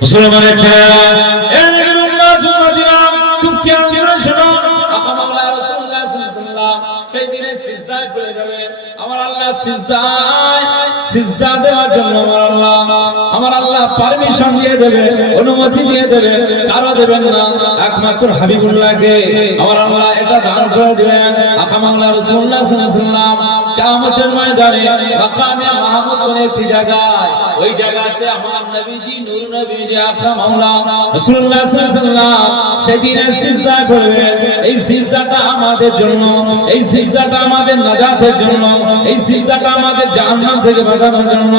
মুসলমানের ছেলেরা, এই নবীর উম্মত উম্মতিরা, খুব খেয়াল করে শোনো। আকা মাওলা রাসূলুল্লাহ সাল্লাল্লাহু আলাইহি ওয়াসাল্লাম সেই দিনে সিজদায় পড়ে যাবে। আমার আল্লাহ সিজদা দেওয়ার জন্য আমার আল্লাহ পারমিশন দিয়ে দেবে, অনুমতি দিয়ে দেবে, কারো দেবেন না, একমাত্র হাবিবুল্লাহকে আমার আল্লাহ এটা দান করে দিবেন। আকা মাওলা রাসূলুল্লাহ সাল্লাল্লাহু আলাইহি ওয়াসাল্লাম কিয়ামতের ময়দানে মাকামে মাহমুদ বলে একটি জায়গায়, ওই জায়গাতে আমার নবীজি নূর নবীজি আকা মাওলা রাসূলুল্লাহ সাল্লাল্লাহু আলাইহি ওয়াসাল্লাম সেদিন সিজদা করবেন। এই সিজদাটা আমাদের জন্য, এই সিজদাটা আমাদের নাজাতের জন্য, এই সিজদাটা আমাদের জাহান্নাম থেকে বাঁচানোর জন্য।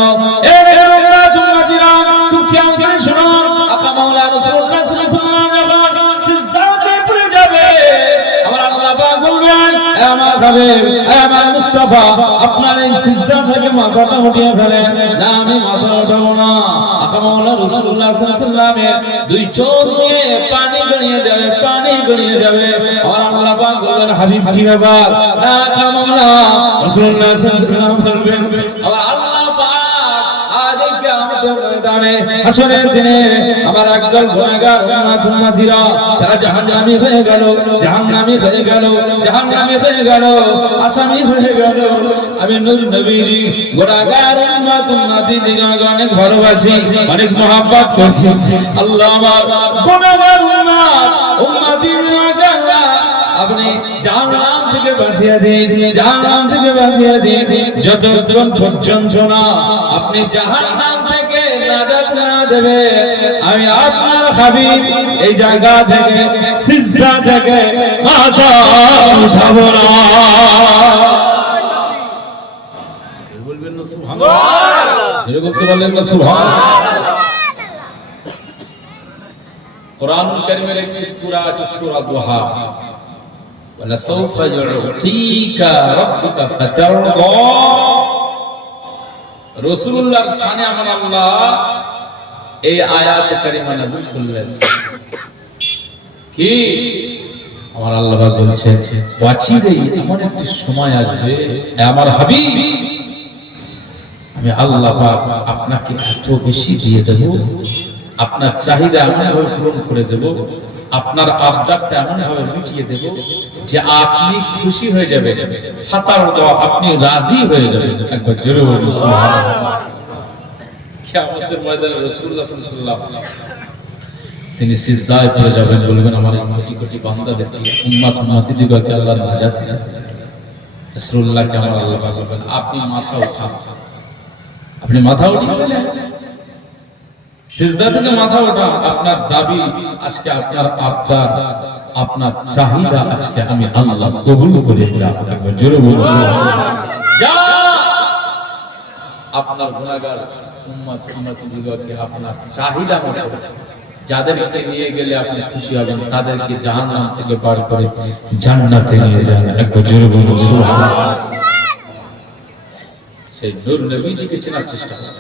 এই উম্মত উম্মতিরা, খুব খেয়াল করে শোনো। আকা মাওলা রাসূলুল্লাহ সাল্লাল্লাহু আলাইহি ওয়াসাল্লাম যখন সিজদাতে পড়ে যাবে, আমার আল্লাহ পাক বলবেন, হে আমার হাবিব, হে আমার মুস্তাফা, আপনার এই সিজদা থেকে মাথাটা উঠিয়ে ফেলেন। না, আমি মাথা উঠাবো না। আকা মাওলা রাসূলুল্লাহ সাল্লাল্লাহু আলাইহি ওয়াসাল্লামের দুই চোখ দিয়ে পানি গড়িয়ে যাবে, পানি গড়িয়ে যাবে। আর আল্লাহ পাক বলবেন, হাবিব কি ব্যাপার? না, আকা মাওলা রাসূলুল্লাহ সাল্লাল্লাহু আলাইহি ওয়াসাল্লাম বলবেন, আর আল্লাহ পাক আজ কিয়ামতের ময়দানে হাসরের দিনে আমার একদল গুনাহগার উম্মত উম্মতিরা তারা জাহান্নামী হয়ে গেল, জাহান্নামী হয়ে গেল, জাহান্নামী হয়ে গেল, আসামি হয়ে গেল। আমি নূর নবীজি গুনাহগার উম্মত উম্মতিদের অনেক ভালোবাসি, অনেক মহব্বত করি। আল্লাহ আমার গুনাহগার উম্মত উম্মতিদের আপনি জাহান্নাম থেকে বাঁচিয়ে দিন, জাহান্নাম থেকে বাঁচিয়ে দিন। যতক্ষণ পর্যন্ত না আপনি জাহান্নাম থেকে নাজাত না দেবে, আমি আপনার হাবিব এই জায়গা থেকে সিজদা থেকে মাথা উঠাবো না। বলবেন না সুবহানাল্লাহ? এরকম তো বলেন না সুবহানাল্লাহ? কোরআনুল কারীমের একটি সূরা আছে, সূরা দুহা। وَلَسَوْفَ يُعْطِيكَ رَبُّكَ فَتَرْضَى। রাসূলুল্লাহর শানে আমার আল্লাহ এই আয়াত কারিমা নাযিল করলেন। কি আমার আল্লাহ পাক বলছেন, ওয়াচিরেই এমন একটি সময় আসবে, হে আমার হাবিব, আমি আল্লাহ পাক আপনাকে এত বেশি দিয়ে দেব, আপনার চাহিদা এমনভাবে পূরণ করে দেব, আপনার আবদারটা এমনভাবে মিটিয়ে দেব যে আপনি খুশি হয়ে যাবেন, আপনি রাজি হয়ে যাবেন। একবার জোরে বলুন সুবহানাল্লাহ। কিয়ামতের ময়দানে রাসূলুল্লাহ সাল্লাল্লাহু আলাইহি ওয়াসাল্লাম তিনি সিজদায় পড়ে যাবেন, বলবেন, আমার এই কোটি কোটি বান্দাদেরকে, উম্মত উম্মতিদিগকে আল্লাহ নাজাত দিন। রাসূলুল্লাহকে আমার আল্লাহ পাক বলবেন, আপনি মাথা উঠান। আপনি মাথা উঠিয়ে গেলেন, সিজদা থেকে মাথা ওঠা, আপনার দাবি আজকে, আপনার আবদার, আপনার চাহিদা আজকে আমি আল্লাহ কবুল করে নিলাম। একবার জোরে বলুন সুবহানাল্লাহ। যা আপনার গুনাহগার উম্মত উম্মতিদিগকে আপনার চাহিদা মতো যাদেরকে নিয়ে গেলে আপনি খুশি হবেন, তাদেরকে জাহান্নাম থেকে পার করে জান্নাতে নিয়ে যান। একবার জোরে বলুন সুবহানাল্লাহ। সেই নূর নবীজিকে চেনার চেষ্টা করুন।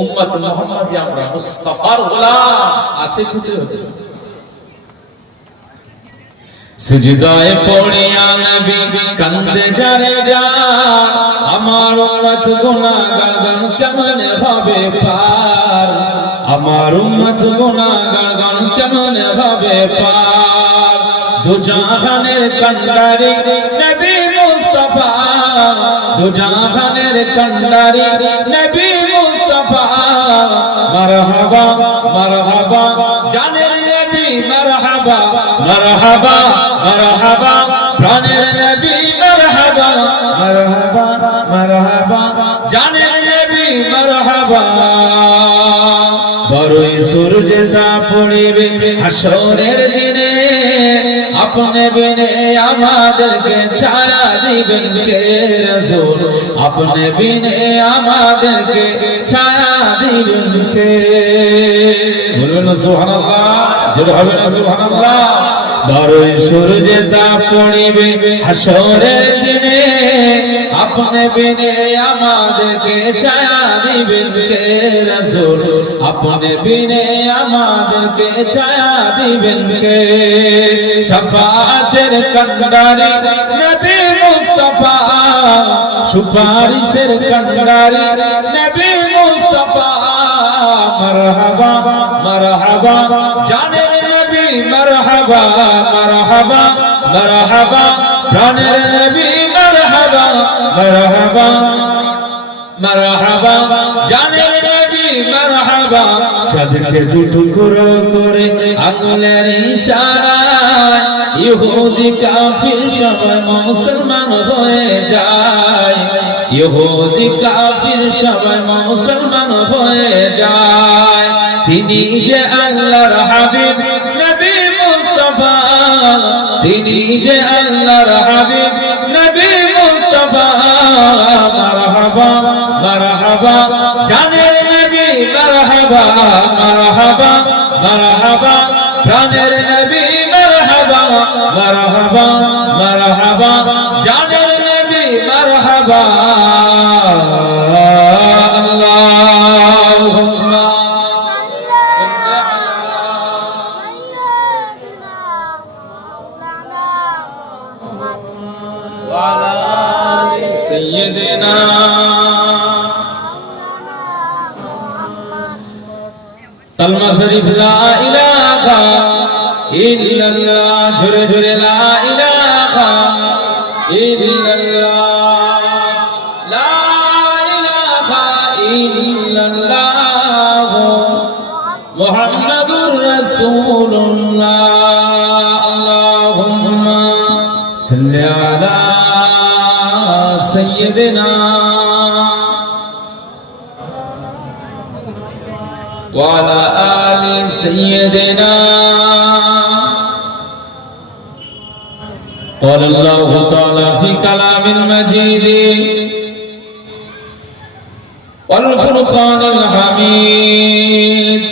উম্মত মুহাম্মাদি আমরা মুস্তাফার গোলাম, আশিক হতে হবে। সিজদায় পড়িয়া নবী কান্দে যারে যান, আমার উম্মত গুনাহগার কেমন হবে পার, আমার উম্মত গুনাহগার কেমন হবে পার। দুজাহানের কান্ডারি নবী মুস্তাফা, দুজাহানের কান্ডারি নবী মুস্তাফা, মারহাবা মারহাবা জানের নবী, মারহাবা মারহাবা মারহাবা প্রাণের নবী, মারহাবা মারহাবা মারহাবা জানের নবী, মারহাবা। বড়ই সূর্যটা পড়িবে হাসরের দিনে, আপনি বিনে আমাদেরকে ছায়া দিবেন কে রাসূল, আপনি বিনে আমাদেরকে ছায়া দিবেন কে? বলুন না সুবহানাল্লাহ, জোরে হবে না সুবহানাল্লাহ। বড়ই সূর্যটা পড়িবে হাসরের দিনে, আপনি বিনে আমাদেরকে ছায়া দিবেন কে রাসূল, আপনি বিনে আমাদেরকে ছায়া দিবেন কে? শাফাআতের কান্ডারি নবী মুস্তাফা, সুপারিশের কান্ডারি নবী মুস্তাফা, মারহাবা মারহাবা জানের নবী মারহাবা মারহাবা মারহাবা জানের নবী মারহাবা মারহাবা মারহাবা জানের নবী মারহাবা চাঁদকে টুকরো করে আঙুলের ইশারায় ইহুদি কাফির সবাই মুসলমান হয়ে যায় ইহুদি কাফির সবাই মুসলমান হয়ে যায় তিনি যে আল্লাহর হাবিব নবী মুস্তাফা তিনি যে আল্লাহর হাবিব নবী মুস্তাফা মারহাবা মারহাবা জানের নবী মারহাবা মারহাবা মারহাবা জানের নবী মারহাবা মারহাবা মারহাবা জানের নবী মারহাবা আল্লাহুম্মা سيدنا कलमा शरीफ ला इलाहा इल्लल्लाह झुरे झुरे ला इलाहा इल्लल्लाह ला इलाहा इल्लल्लाह मुहम्मदुर रसूलुल्लाह अल्लाहुम्मा सल्लि अला सय्यिदिना وعلى آل سيدنا قال الله تعالى في كلام المجيد والفرقان الحميد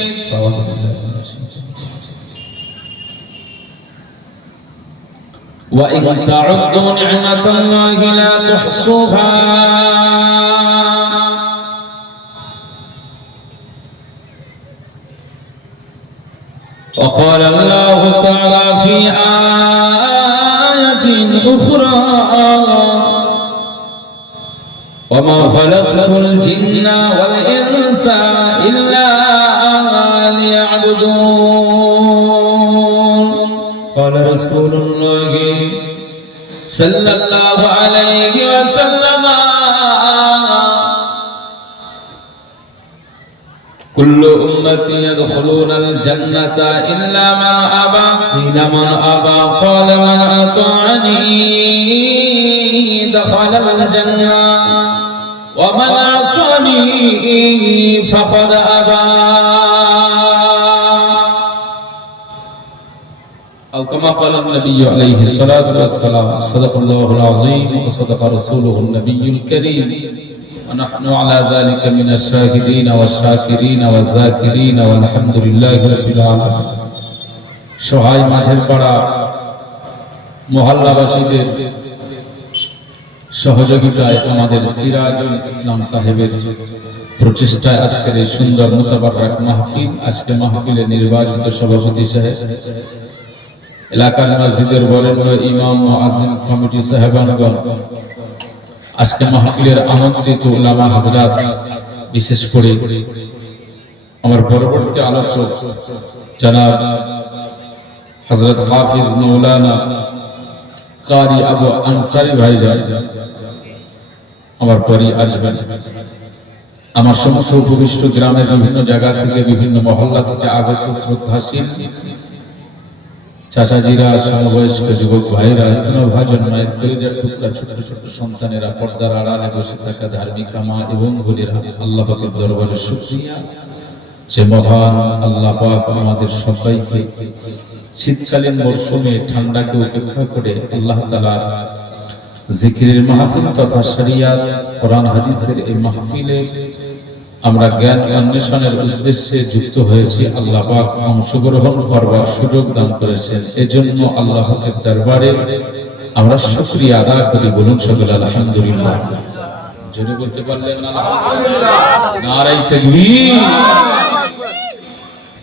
وإن تعدوا نعمة الله لا تحصوها وقال الله تعالى في آية أخرى وما خلقت الجن والإنس إلا ليعبدون قال رسول الله صلى الله عليه وسلم كل أمتي يدخلون الجنة إلا من أبى قيل من أبى قال من أطاعني دخل الجنة ومن عصاني فقد أبى أو كما قال النبي عليه الصلاة والسلام صدق الله العظيم وصدق رسوله النبي الكريم ونحن على ذلك من الشاهدين والشاكرين والذاكرين والحمد لله رب العالمين সহায় মাঝের পাড়া মহল্লাবাসীদের সহযোগিতায় আমাদের সিরাজুল ইসলাম সাহেবের প্রচেষ্টায় আজকের এই সুন্দর মুতাবারক মাহফিল আজকে মাহফিলের নির্বাচিত সভাপতি সাহেব এলাকার মসজিদের বরেণ্য ইমাম মুআজ্জিন কমিটি সাহেবানগণ আজকে মাহফিলের আমন্ত্রিত উলামা হযরত বিশেষ করে আমার পরবর্তী আলোচক জনাব হযরত হাফিজ মাওলানা কারি আবু আনসারী ভাইজান আমার পরই আসবেন আমার সমস্ত উপবিষ্ট গ্রামের বিভিন্ন জায়গা থেকে বিভিন্ন মহল্লা থেকে আগত শ্রদ্ধাশীল চাচাজিরা সমবয়স্ক যুবক ভাইরা স্নেহভাজন মায়ের কলিজার টুকরা ছোট ছোট সন্তানেরা পর্দার আড়ালে বসে থাকা ধার্মিকা মা এবং বোনেরা আল্লাহ পাকের দরবারে শুকরিয়া যে মহান আল্লাহ পাক আমাদের সবাইকে শীতকালীন মরশুমে ঠান্ডাকে উপেক্ষা করে আল্লাহ তাআলার জিকিরের মাহফিল তথা শরিয়াত কোরআন হাদিসের এই মাহফিলে আমরা জ্ঞান অন্বেষণের উদ্দেশ্যে যুক্ত হয়েছি আল্লাহ পাক অংশগ্রহণ করবার সুযোগ দান করেছেন এজন্য আল্লাহ পাকের দরবারে আমরা শুকরিয়া আদায় করি বলুন সকলে আলহামদুলিল্লাহ জোরে বলতে পারলেন না আলহামদুলিল্লাহ নারায়ে তাকবীর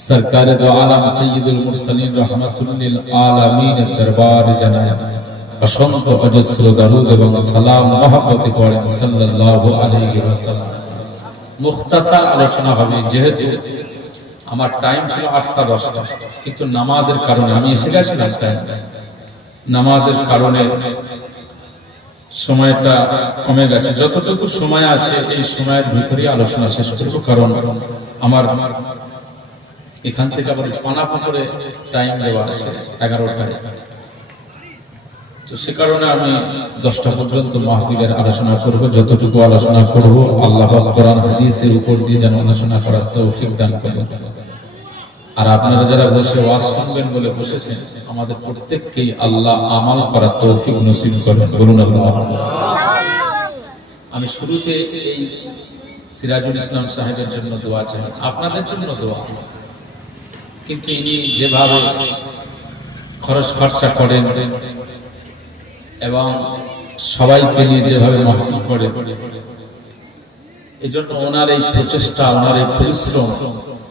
সরকার দো আলম সৈয়দুল মুরসালিন রাহমাতুল লিল আলামিনের দরবারে জানায় অসংখ্য অজস্র দরুদ এবং সালাম মহব্বতে পড়েন সাল্লাল্লাহু আলাইহি ওয়াসাল্লাম মুখতাসার আলোচনা হবে যেহেতু আমার টাইম ছিল 8টা-10টা, কিন্তু নামাজের কারণে আমি এসে গেছিলাম টাইম, নামাজের কারণে সময়টা কমে গেছে। যতটুকু সময় আছে এই সময়ের ভিতরেই আলোচনা শেষ করব, কারণ আমার এখান থেকে আবার পানাপুকুরে টাইম দেওয়া আছে 11টায়। তো সে কারণে আমি 10টা পর্যন্ত মাহফিলের আলোচনা করব। যতটুকু আলোচনা করব আল্লাহ পাক কোরআন হাদিসের উপর দিয়ে যেন আলোচনা করার তৌফিক দান করুন। আর আপনারা যারা বসে ওয়াজ শুনবেন বলে বসেছেন, আমাদের প্রত্যেককেই আল্লাহ আমাল করার তৌফিক নসিব করেন, বলুন আল্লাহুম্মা। আমি শুরুতে এই সিরাজুল ইসলাম সাহেবের জন্য দোয়া চাই, আপনাদের জন্য দোয়া। কিন্তু ইনি যেভাবে খরচ খরচা করেন এবং সবাইকে নিয়ে যেভাবে মাহফিল করে, এই জন্য ওনার এই প্রচেষ্টা, ওনার এই পরিশ্রম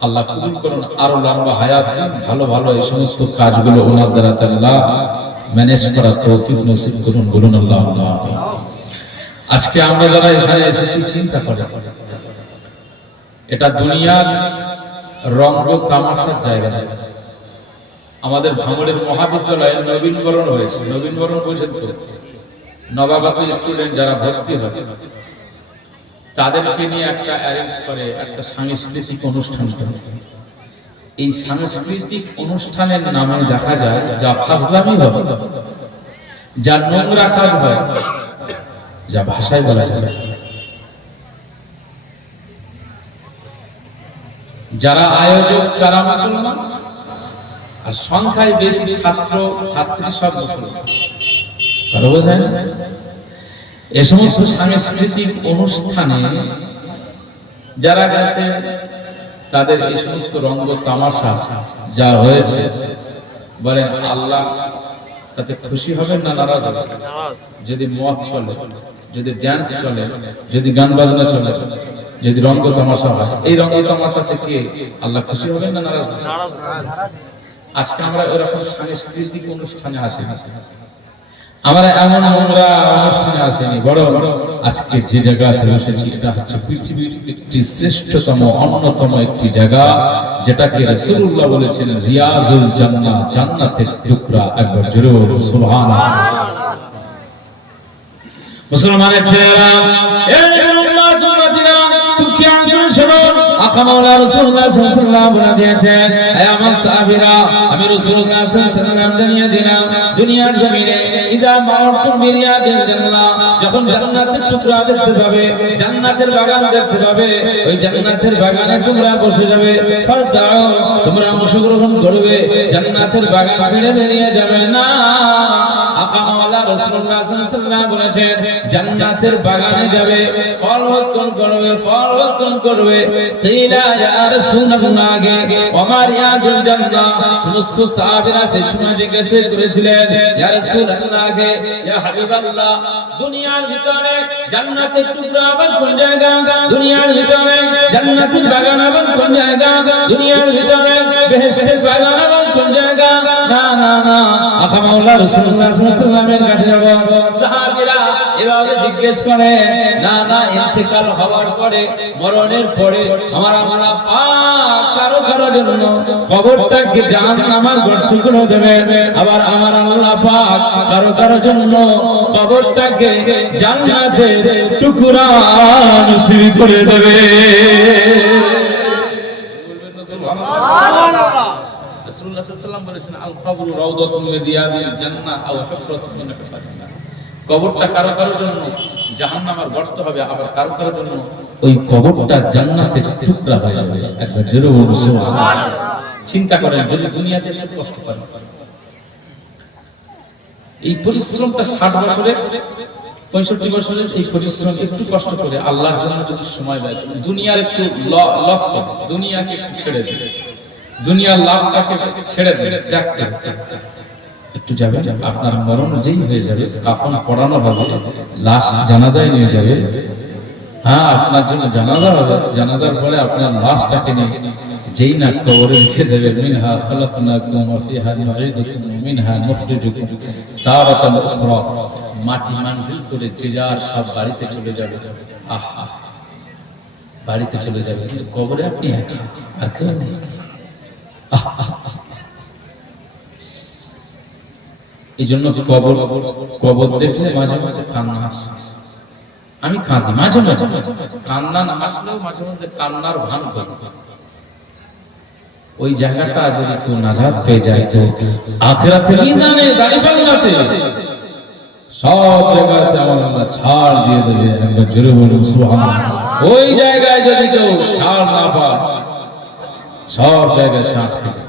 আল্লাহ কবুল করুন। আরো লম্বা হায়াত দিন, ভালো ভালো এই সমস্ত কাজগুলো ওনার দ্বারা আল্লাহ ম্যানেজ করার তৌফিক নসিব করুন, বলুন আল্লাহুম্মা আমিন। আজকে আমরা যারা এখানে এসেছি, চিন্তা করেন, এটা দুনিয়ার রঙ্গ তামাশার জায়গা। আমাদের ভাঙড়ের মহাবিদ্যালয়ে নবীনবরণ হয়েছে। নবীনবরণ বোঝেন তো, নবাগত স্টুডেন্ট যারা ভর্তি হয় তাদেরকে নিয়ে একটা অ্যারেঞ্জ করে একটা সাংস্কৃতিক অনুষ্ঠান করে। এই সাংস্কৃতিক অনুষ্ঠানের নামে দেখা যায় যা ফাজলামি হবে, যা নোংরা কাজ হয়, যা ভাষায় বলা যায়। যারা আয়োজক তারা মুসলমান, আর সংখ্যায় বেশি ছাত্র ছাত্রী সব মুসলমান। এ সমস্ত সাংস্কৃতিক অনুষ্ঠানে যারা গেছে তাদের এই সমস্ত রঙ্গ তামাশা যা হয়েছে, বলেন আল্লাহ তাতে খুশি হবেন না নারাজ হবেন? যদি মদ চলে, যদি ড্যান্স চলে, যদি গান বাজনা চলে, যদি রঙ্গ তামাশা হয়, এই রঙ্গ তামাশা থেকে আল্লাহ খুশি হবেন না নারাজ হবেন? আজকে আমরা এরকম সাংস্কৃতিক অনুষ্ঠানে আসি, আমরা এমন নোংরা অনুষ্ঠানে আসেনি, বড় আজকে যে জায়গাতে বসেছি এটা হচ্ছে পৃথিবীর একটি শ্রেষ্ঠতম অন্যতম একটি জায়গা, যেটাকে রাসূলুল্লাহ বলেছিলেন রিয়াজুল জান্নাহ, জান্নাতের টুকরা। একবার জোরে বলুন সুবহানাল্লাহ। মুসলমানের ছেলেরা, এই উম্মাহ উম্মতিরা, তুমি কি আনছেন শোনো, আকা মাওলা রাসূলুল্লাহ সাল্লাল্লাহু আলাইহি ওয়াসাল্লাম বলে দিয়েছেন, হে আমার সাহাবীরা, আমি রাসূলুল্লাহ সাল্লাল্লাহু আলাইহি ওয়াসাল্লাম জানিয়ে দিলাম, দুনিয়ার জমিনে ইদা মারতুম বিরিয়াদিল জান্নাহ, যখন জান্নাতের টুকরা দেখতে পাবে, জান্নাতের বাগান দেখতে পাবে, ওই জান্নাতের বাগানে তোমরা বসে যাবে, ফারতাও, তোমরা অংশগ্রহণ করবে, জান্নাতের বাগান ছেড়ে বেরিয়ে যাবে না। আকা মাওলা রাসূলুল্লাহ সাল্লাল্লাহু আলাইহি ওয়াসাল্লাম বলেছেন, জান্নাতের বাগানে যাবে, ফল ভক্ষণ করবে, ফল ভক্ষণ করবে। কিলা ইয়া রাসূলুল্লাহ, ওমর ইয়াজুল জান্নাহ, সমস্ত সাহাবীরা সেই সময় জিজ্ঞাসা করেছিলেন, ইয়া রাসূলুল্লাহ, ইয়া হাবিবাল্লাহ, দুনিয়ার ভিতরে জান্নাতের টুকরা আবার কোন জায়গা? দুনিয়ার ভিতরে জান্নাতের বাগান আবার কোন জায়গা? দুনিয়ার ভিতরে বেহেশতের বাগান আবার কোন জায়গা? না না না, আকা মাওলা রাসূলুল্লাহ সাল্লাল্লাহু আলাইহি ওয়াসাল্লামের কাছে যাব। সাহাবীরা এভাবে জিজ্ঞেস করে, না না, ইন্তেকাল হওয়ার পরে, মরণের পরে আমার আল্লাহ পাক কারো কারো জন্য কবরটাকে জাহান্নামের গর্ত করে দেবেন, আবার আমার আল্লাহ পাক কারো কারো জন্য কবরটাকে জান্নাতের টুকরা নসিব করে দেবে। সুবহানাল্লাহ। রাসূলুল্লাহ সাল্লাল্লাহু আলাইহি ওয়াসাল্লাম বলেছেন, আল কবরু রাউদাতুন মিন রিয়াদিল জান্নাহ আও হুফরাতুন মিন হুফাতিন নার। কবরটা কারো কারো জন্য জাহান্নামের গর্ত হবে, আবার কারো কারো জন্য ওই কবরটা জান্নাতের টুকরা হয়ে যাবে। একবার জোরে বলুন সুবহানাল্লাহ। চিন্তা করেন, যদি দুনিয়াতে এত কষ্ট করেন, এই পরিশ্রমটা 60 বছরের 65 বছরের এই পরিশ্রম একটু কষ্ট করে আল্লাহর জন্য যদি সময় ব্যয় করেন, দুনিয়ার একটু লস করে, দুনিয়াকে একটু ছেড়ে দেন, দুনিয়ার লাভটাকে ছেড়ে দেন, দেখতে একটু যাবে, আপনার মরণ যেই হয়ে যাবে, কাফন পড়ানো হবে, লাশ জানাজায় নিয়ে যাবে, হ্যাঁ আপনার জন্য জানাজা হবে, জানাজার পরে আপনার লাশটাকে নিয়ে যেই না কবরে রেখে দেবে, মিনহা খালাকনাকুম ওয়া ফিহা নুঈদুকুম ওয়া মিনহা নুখরিজুকুম তারাতান উখরা, মাটি মানজিল করে যে যার সব বাড়িতে চলে যাবে। আহা, বাড়িতে চলে যাবে, কিন্তু কবরে আপনি একা, আর কেউ নেই। এই জন্য কবর দেখলে মাঝে মাঝে কান্না আসে। আমি কাঁদি মাঝে মাঝে, কান্না না আসলেও মাঝে মাঝে কান্নার ভান করি। ওই জায়গাটা যদি কেউ নাজাত পেয়ে যায় তো আখিরাতে মিজানে দাঁড়িপাল্লাতে সব জায়গাতে আমার আল্লাহ ছাড় দিয়ে দেবে। একবার জোরে বলুন সুবহানাল্লাহ। ওই জায়গায় যদি কেউ ছাড় না পায় সব জায়গায় শ্বাস ফেলে।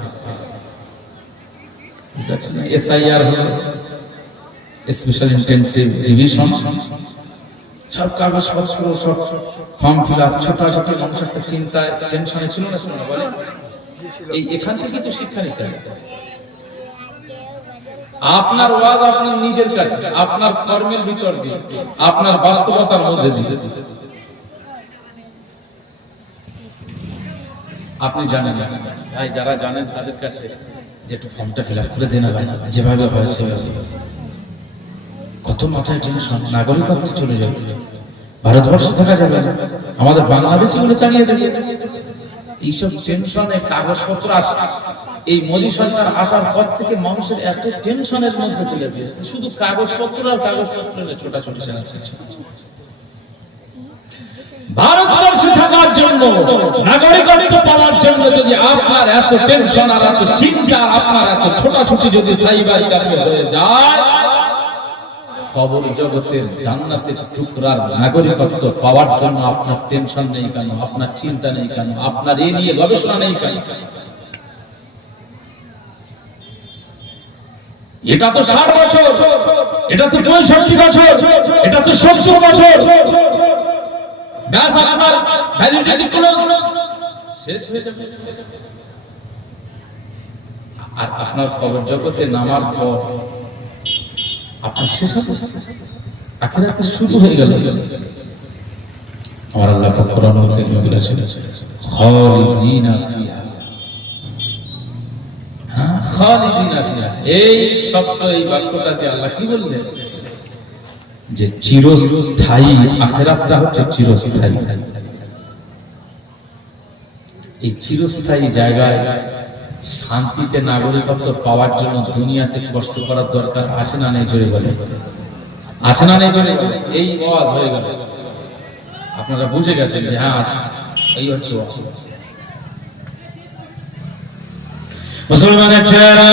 SIR হলো স্পেশাল ইন্টেনসিভ রিভিশন, সব কাগজপত্র সব ফর্ম ফিল আপ, ছোট ছোট মানুষ একটা চিন্তায় টেনশনে ছিল না শোনা বলে এই এখান থেকে তো শিক্ষা নিতে হবে। আপনার ওয়াজ আপনার নিজের কাছে, আপনার কর্মের ভিতর দিয়ে, আপনার বাস্তবতার মধ্যে দিয়ে আপনি জানেন। ভাই যারা জানেন তাদের কাছে যে একটু ফর্মটা ফিল আপ করে দেন ভাই, যেভাবে হয় সেভাবে। কত মাথায় টেনশন, নাগরিকত্ব চলে যাবে, ভারতবর্ষে থাকা যাবে না, আমাদের বাংলাদেশে বলে তাড়িয়ে দেবে। এইসব টেনশনে কাগজপত্র আসে। এই মোদী সরকার আসার পর থেকে মানুষের এত টেনশনের মধ্যে ফেলে দিয়েছে, শুধু কাগজপত্র আর কাগজপত্র ছোটাছুটি চালাচ্ছে। ভারতবর্ষে থাকার জন্য, নাগরিকত্ব পাওয়ার জন্য যদি আপনার এত টেনশন আর এত চিন্তা, আপনার এত ছোটাছুটি যদি সাইবাই কাফে হয়ে যায়, কবর জগতের জান্নাতের টুকরার নাগরিকত্ব পাওয়ার জন্য আপনার টেনশন নেই কেন, আপনার চিন্তা নেই কেন, আপনার এ নিয়ে গবেষণা নেই কেন? এটা তো 60 বছর, এটা তো 65 বছর, এটা তো 70 বছর ব্যাস আপনার ভ্যালিডিটি শেষ হয়ে যাবে। আর আপনার কবর জগতে নামার পর আপনার শেষ হবে, আখিরাতে শুরু হয়ে গেল। আমার আল্লাহ পাক কোরআনুল কারীমে বলেছেন খালিদিনা ফিহা, হ্যাঁ খালিদিনা ফিহা। এই শব্দ, এই বাক্যটাতে আল্লাহ কি বললেন? যে চিরস্থায়ী, আখিরাতটা হচ্ছে চিরস্থায়ী। এই চিরস্থায়ী জায়গায় শান্তিতে নাগরিকত্ব পাওয়ার জন্য দুনিয়াতে কষ্ট করার দরকার আছে না নেই? জোরে বলে আছে না নেই? জোরে বলে। এই ওয়াজ হয়ে গেল, আপনারা বুঝে গেছেন যে হ্যাঁ আছে, এই হচ্ছে ওয়াজ। মুসলমানের ছেলেরা,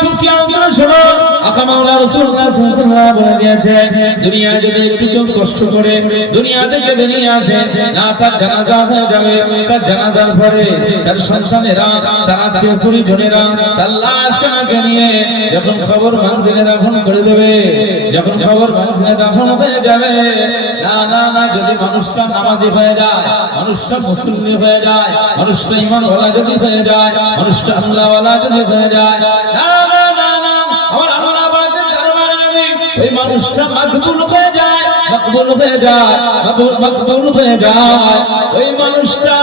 খুব খেয়াল করে শোনো, আকা মাওলা রাসূলুল্লাহ সাল্লাল্লাহু আলাইহি ওয়াসাল্লাম বলে দিয়েছেন, দুনিয়ায় যদি একটু কেউ কষ্ট করে দুনিয়া থেকে বেরিয়ে আসে, না তার জানাজা হয়ে যাবে, তার জানাজার পরে তার সন্তানেরা, তার আত্মীয় পরিজনেরা তার লাশটাকে নিয়ে যখন খবর মঞ্জিলে দাফন করে দেবে, যখন খবর মঞ্জিলে দাফন হয়ে যাবে, না না না, যদি মানুষটা নামাজি হয়ে যায়, মানুষটা মুসলিম হয়ে যায়, মানুষটা ঈমানওয়ালা যদি হয়ে যায়, মানুষটা আল্লাহওয়ালা যদি হয়ে যায়, না না না না, আমার আল্লাহ পাকের দরবারে যদি ওই মানুষটা মকবুল হয়ে যায়, মকবুল হয়ে যায়, মকবুল হয়ে যায়, ওই মানুষটা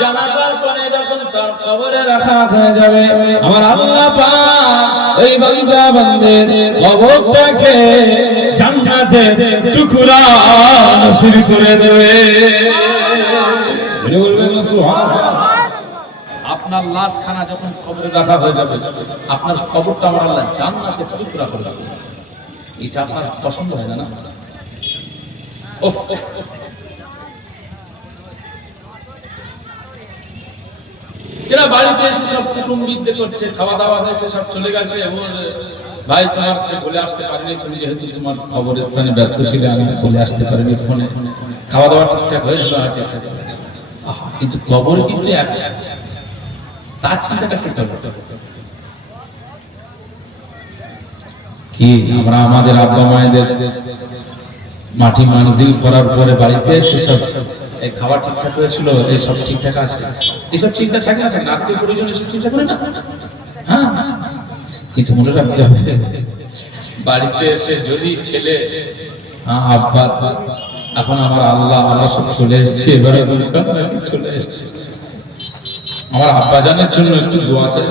জানাজার পরে যখন তার কবরে রাখা হয়ে যাবে, আমার আল্লাহ পাক ওই বান্দা বান্দের কবরটাকে জান্নাতের টুকরা নসিব করে দেবে। জোরে বলবেন সুবহানাল্লাহ। আপনার লাশখানা যখন কবরে রাখা হয়ে যাবে, আপনার কবরটা আমার আল্লাহ জান্নাতের টুকরা করে দেবে। এটা আপনার পছন্দ হয় না? ওহ, এরা বাড়িতে এসে সব কুটুম্বিদদের করছে, খাওয়া দাওয়া হয়েছে, সব চলে গেছে, এবং ভাই তোমার সে বলে আসতে পারিনি, তুমি যেহেতু তোমার কবরস্থানে ব্যস্ত ছিলে, আমি বলে আসতে পারিনি ফোনে, খাওয়া দাওয়া ঠিকঠাক হয়েছিল, কিন্তু কবর কিন্তু এক, তার চিন্তাটা করতে হবে কি? আমরা আমাদের আব্বা মায়েদের মাটি মানজিল করার পরে বাড়িতে এসে সব এই খাবার ঠিকঠাক হয়েছিল, এই সব ঠিকঠাক আছে, এইসব চিন্তা থাকে না, আত্মীয় পরিজন এসব চিন্তা করে না? হ্যাঁ, কিন্তু মনে রাখতে হবে, বাড়িতে এসে যদি ছেলে আব্বা এখন আমার আল্লাহ আল্লাহ সব চলে এসছে, এবারে চলে এসছে, আমার আব্বাজানের জন্য একটু দোয়া চাই।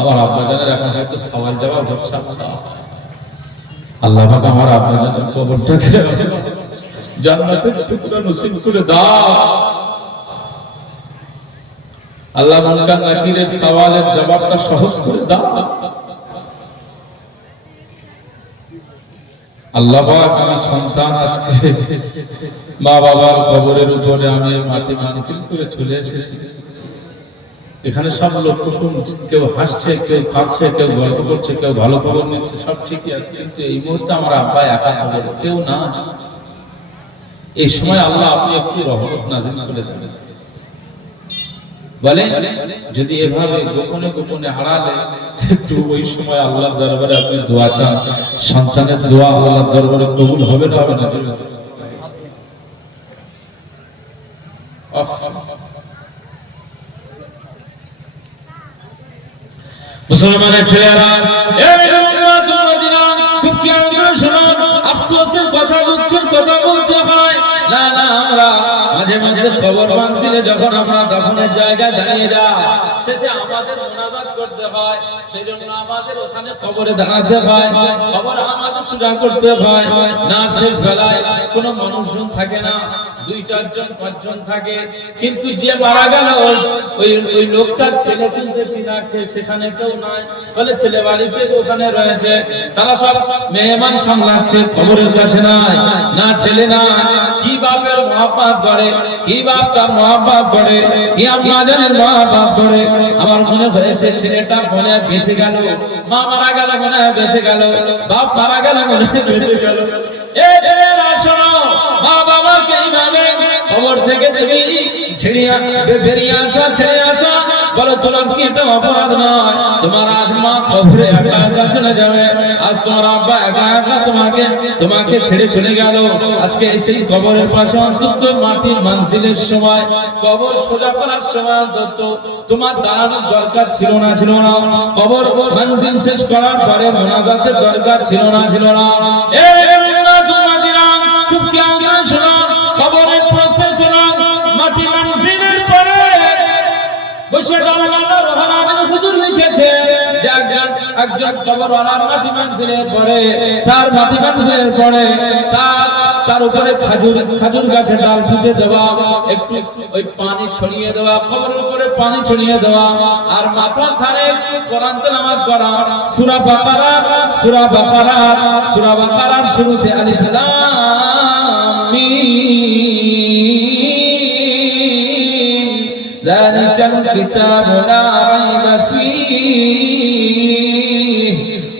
আমার আব্বাজানের এখন হয়তো সওয়াল জবাব হচ্ছে, আল্লাহ পাক আমার আব্বাজানের কবরটাকে জান্নাতের টুকরা নসিব করে দাও। আল্লাহ মুনকার নাকিরের সওয়ালের জবাবটা সহজ করে দাও। আল্লাহ পাক আমি সন্তান আজকে মা বাবার কবরের উপরে আমি মাটি মানসিক করে চলে এসেছি। এখানে সব লোক কেউ হাসছে, কেউ কাঁদছে, কেউ গল্প করছে, কেউ ভালো খবর নিচ্ছে, সব ঠিকই আছে, কিন্তু এই মুহূর্তে আমার আব্বা একা খবর কেউ না। এই সময় আল্লাহ আপনি একটু রহমত নাযিল করে দেন। বলে যদি এভাবে গোপনে গোপনে হারালে একটু ওই সময় আল্লাহর দরবারে আপনি দোয়া চান, সন্তানের দোয়া আল্লাহর দরবারে কবুল হবে না হবে না? মুসলমানের ছেলেরা খুব খেয়াল করে শুনুন, আফসোসের কথা, দুঃখের কথা বলতে হয় না। না, আমরা মাঝে মাঝে খবর মানছিলে যখন আমরা দাফনের জায়গায় দাঁড়িয়ে যাই, শেষে আমাদের মুনাজাত করতে হয়, সেই জন্য আমাদের ওখানে খবরে দাঁড়াতে হয়, খবর আমাদের সুজা করতে হয় না। শেষ বেলায় কোনো মানুষজন থাকে না, 2-4 জন 5 জন থাকে, কিন্তু যে মারা গেল ওই লোকটার ছেলে খুঁজতেছি না, সেখানে কেউ নাই, বলে ছেলে বাড়িতে ওখানে রয়েছে, তারা সব মেহমান সামলাচ্ছে, খবরের কাছে নাই, না ছেলে না। কি বাপের মহব্বত করে, কি বাপ তার মহব্বত করে, কি আম্মা জানের মহব্বত করে। আমার মনে হয়েছে ছেলেটা মনে বেঁচে গেল, মা মারা গেল মনে বেঁচে গেল, বাপ মারা গেল মনে বেঁচে গেল। এই ছেলেরা শোনো, মা বাবাকে এইভাবে খবর থেকে তুমি বেরিয়ে আসা, ছেড়ে আসা, বলো তোমার কি এটা অপরাধ নয়? তোমার আজ মা কবরে একা একা চলে যাবে, আজ তোমার আব্বা একা একা তোমাকে ছেড়ে চলে গেল। আজকে সেই কবরের পাশে অন্তত মাটির মানসিলের সময়, কবর সোজা করার সময় অন্তত তোমার দাঁড়ানোর দরকার ছিল না কবর মানসিল শেষ করার পরে মুনাজাতের দরকার ছিল না খুব খেয়াল করে শোনো, কবরের প্রসেস হলো মাটি মানসিলের পরে বসে আল্লাহর রহমান হুজুর লিখেছে যে একজন কবরওয়ালার মাটি মানসিলের পরে, তার মাটি মানসিলের পরে তার উপরে খাজুর গাছের ডাল পুঁতে দেওয়া, একটু ওই পানি ছড়িয়ে দেওয়া, কবরের উপরে পানি ছড়িয়ে দেওয়া, আর মাথার ধারে একটু কোরআন তেলাওয়াত করা, সূরা বাকারার শুরুতে আলিফ লাম মিম যালিকাল কিতাবু লা রাইবা ফীহি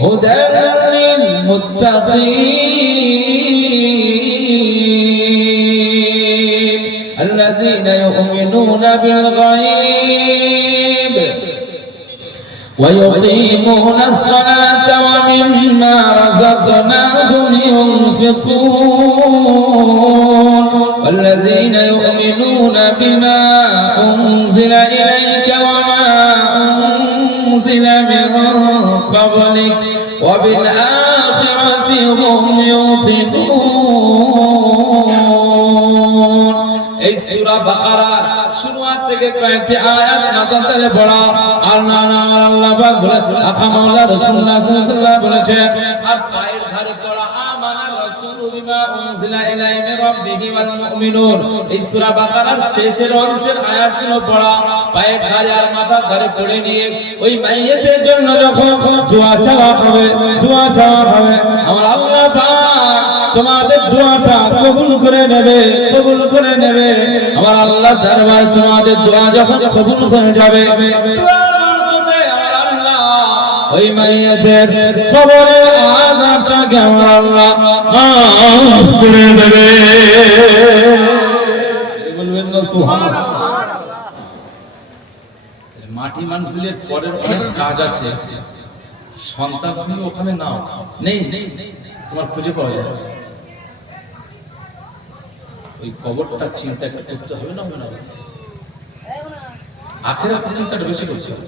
হুদাল লিল মুত্তাকিন আল্লাযীনা ইউমিনুনা বিল গায়ব ويقيمون الصلاة ومما رزقناهم ينفقون والذين يؤمنون بما أنزل إليك وما أنزل من قبلك وبالآخرة هم يوقنون এই সূরা বাকারা শুরুয়াত থেকে কয়েকটি আয়াত নাতালে পড়া আর আল্লাহ পাক বলেন আখামাউলা রাসূলুল্লাহ সাল্লাল্লাহু আলাইহি ওয়াসাল্লাম বলেছেন, আর পায়ের ধারে পড়া আমানার রাসূলু বিমা উনজিলা ইলাইহি মির রাব্বিহি ওয়াল মুমিনুন। এই সূরা বাকারার শেষের অংশের আয়াতগুলো পড়া, পায়ের ধারে আর মাথার ধারে পড়ে নিয়ে ওই মাইয়িতের জন্য যখন দোয়া চাওয়া হবে আমার আল্লাহ পাক তোমাদের দোয়াটা কবুল করে নেবে। আমার আল্লাহ দরবার তোমাদের দোয়া যখন কবুল হয়ে যাবে, দোয়ার বরকতে আমার আল্লাহ ওই মাইয়িতের কবরের আযাবটাকে আমার আল্লাহ মাফ করে দেবে। বলবেন না সুবহানাল্লাহ। মাটি মানসিলের পরের অনেক কাজ আছে, সন্তান তুমি ওখানে নাও, নেই তোমার খুঁজে পাওয়া যায়, ওই কবরটা চিন্তা করতে হবে না আখিরাতের চিন্তাটা বেশি করতে হবে।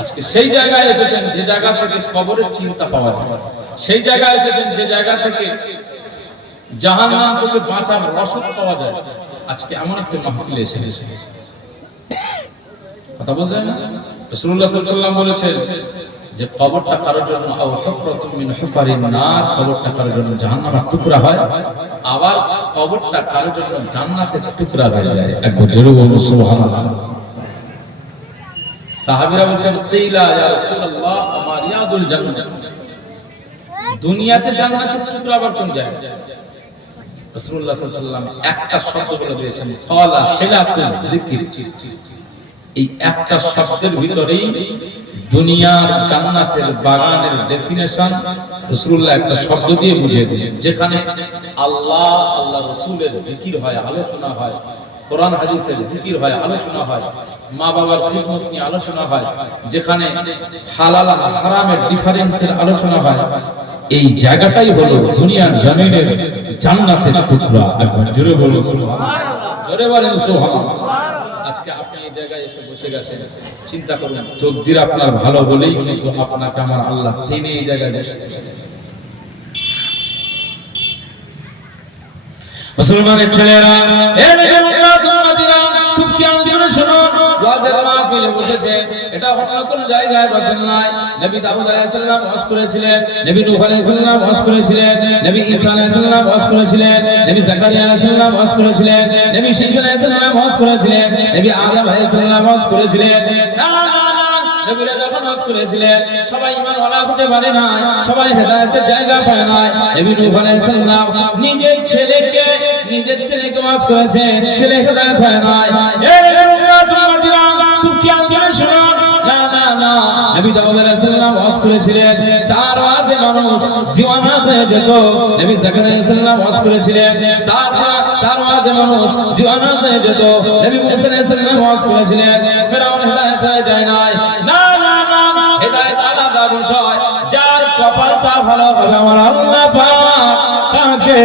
আজকে সেই জায়গায় এসেছেন যে জায়গা থেকে কবরের চিন্তা পাওয়া যায়, সেই জায়গায় এসেছেন যে জায়গা থেকে জাহান্নাম থেকে বাঁচার রসদ পাওয়া যায়। আজকে এমন একটা মাহফিলে এসেছে, কথা বলতে যায় না? রাসূলুল্লাহ সাল্লাল্লাহু আলাইহি ওয়াসাল্লাম বলেছেন যে কবরটা কারোর জন্য আও হুফরাতুম মিন হুফারিন নার, কবরটা কারোর জন্য জাহান্নামের টুকরা হয়, আবার কবরটা কারোর জন্য জান্নাতের টুকরা হয়ে যায়। একবার জোরে বলুন সুবহানাল্লাহ। সাহাবীরা বলছেন কিলা ইয়া রাসূলুল্লাহ আমা রিয়াদুল জান্নাত, দুনিয়াতে জান্নাতের টুকরা আবার কোন জায়গায়? রাসূলুল্লাহ সাল্লাল্লাহু আলাইহি ওয়াসাল্লাম একটা শব্দ বলে দিয়েছেন, ক্বালা হিলাকুজ যিকর। এই একটা শব্দের ভিতরেই দুনিয়ার জান্নাতের বাগানের ডেফিনেশন রাসূলুল্লাহ একটা শব্দ দিয়ে বুঝিয়ে দিলেন। যেখানে আল্লাহ আল্লাহ রাসূলের জিকির হয়, আলোচনা হয়, কোরআন হাদিসের জিকির হয়, আলোচনা হয়, মা বাবার খিদমত নিয়ে আলোচনা হয়, যেখানে হালাল আর হারামের ডিফারেন্সের আলোচনা হয়, এই জায়গাটাই হলো দুনিয়ার জমিনের জান্নাতের টুকরা। একবার জোরে বলুন সুবহানাল্লাহ, জোরে বলেন সুবহানাল্লাহ। আজকে আপনি এই জায়গায় এসে বসে গেছেন, চিন্তা করুন তকদির আপনার ভালো বলেই কিন্তু আপনাকে আমার আল্লাহ টেনে এই জায়গায় বসে গেছেন। মুসলমানের ছেলেরা, খুব খেয়াল করে শুনুন, ওয়াজের মাহফিলে বসেছে, এটা অন্য কোন জায়গায় বসেন নাই। নবী দাউদ আলাইহিস সালাম ওয়াজ করেছিলেন, নবী নূহ আলাইহিস সালাম ওয়াজ করেছিলেন, নবী ঈসা আলাইহিস সালাম ওয়াজ করেছিলেন, নবী যাকারিয়া আলাইহিস সালাম ওয়াজ করেছিলেন, নবী শীশ আলাইহিস সালাম ওয়াজ করেছিলেন, নবী আদম আলাইহিস সালাম ওয়াজ করেছিলেন। নবীরা যখন ওয়াজ করেছিলেন সবাই ঈমান ওয়ালা হতে পারে না, সবাই হেদায়েতের জায়গা পায় না। নবী নূহ আলাইহিস সালাম নিজের ছেলেকে ওয়াজ করেছেন, ছেলে হেদায়েত হয় না। খুব খেয়াল করে শুনুন, না নবী দাউদ আলাইহিস সালাম ওয়াজ করেছিলেন, তার ওয়াজে মানুষ দিওয়ানা হয়ে যেত। নবী যাকারিয়া আলাইহিস সালাম ওয়াজ করেছিলেন, তার ওয়াজে মানুষ দিওয়ানা হয়ে যেত। নবী মুসা আলাইহিস সালাম ওয়াজ করেছিলেন, ফিরআউন হেদায়েত হয়ে যায় না। হেদায়েত আলাদা বিষয়, যার কপালটা ভালো হবে আমার আল্লাহ পাক তাকে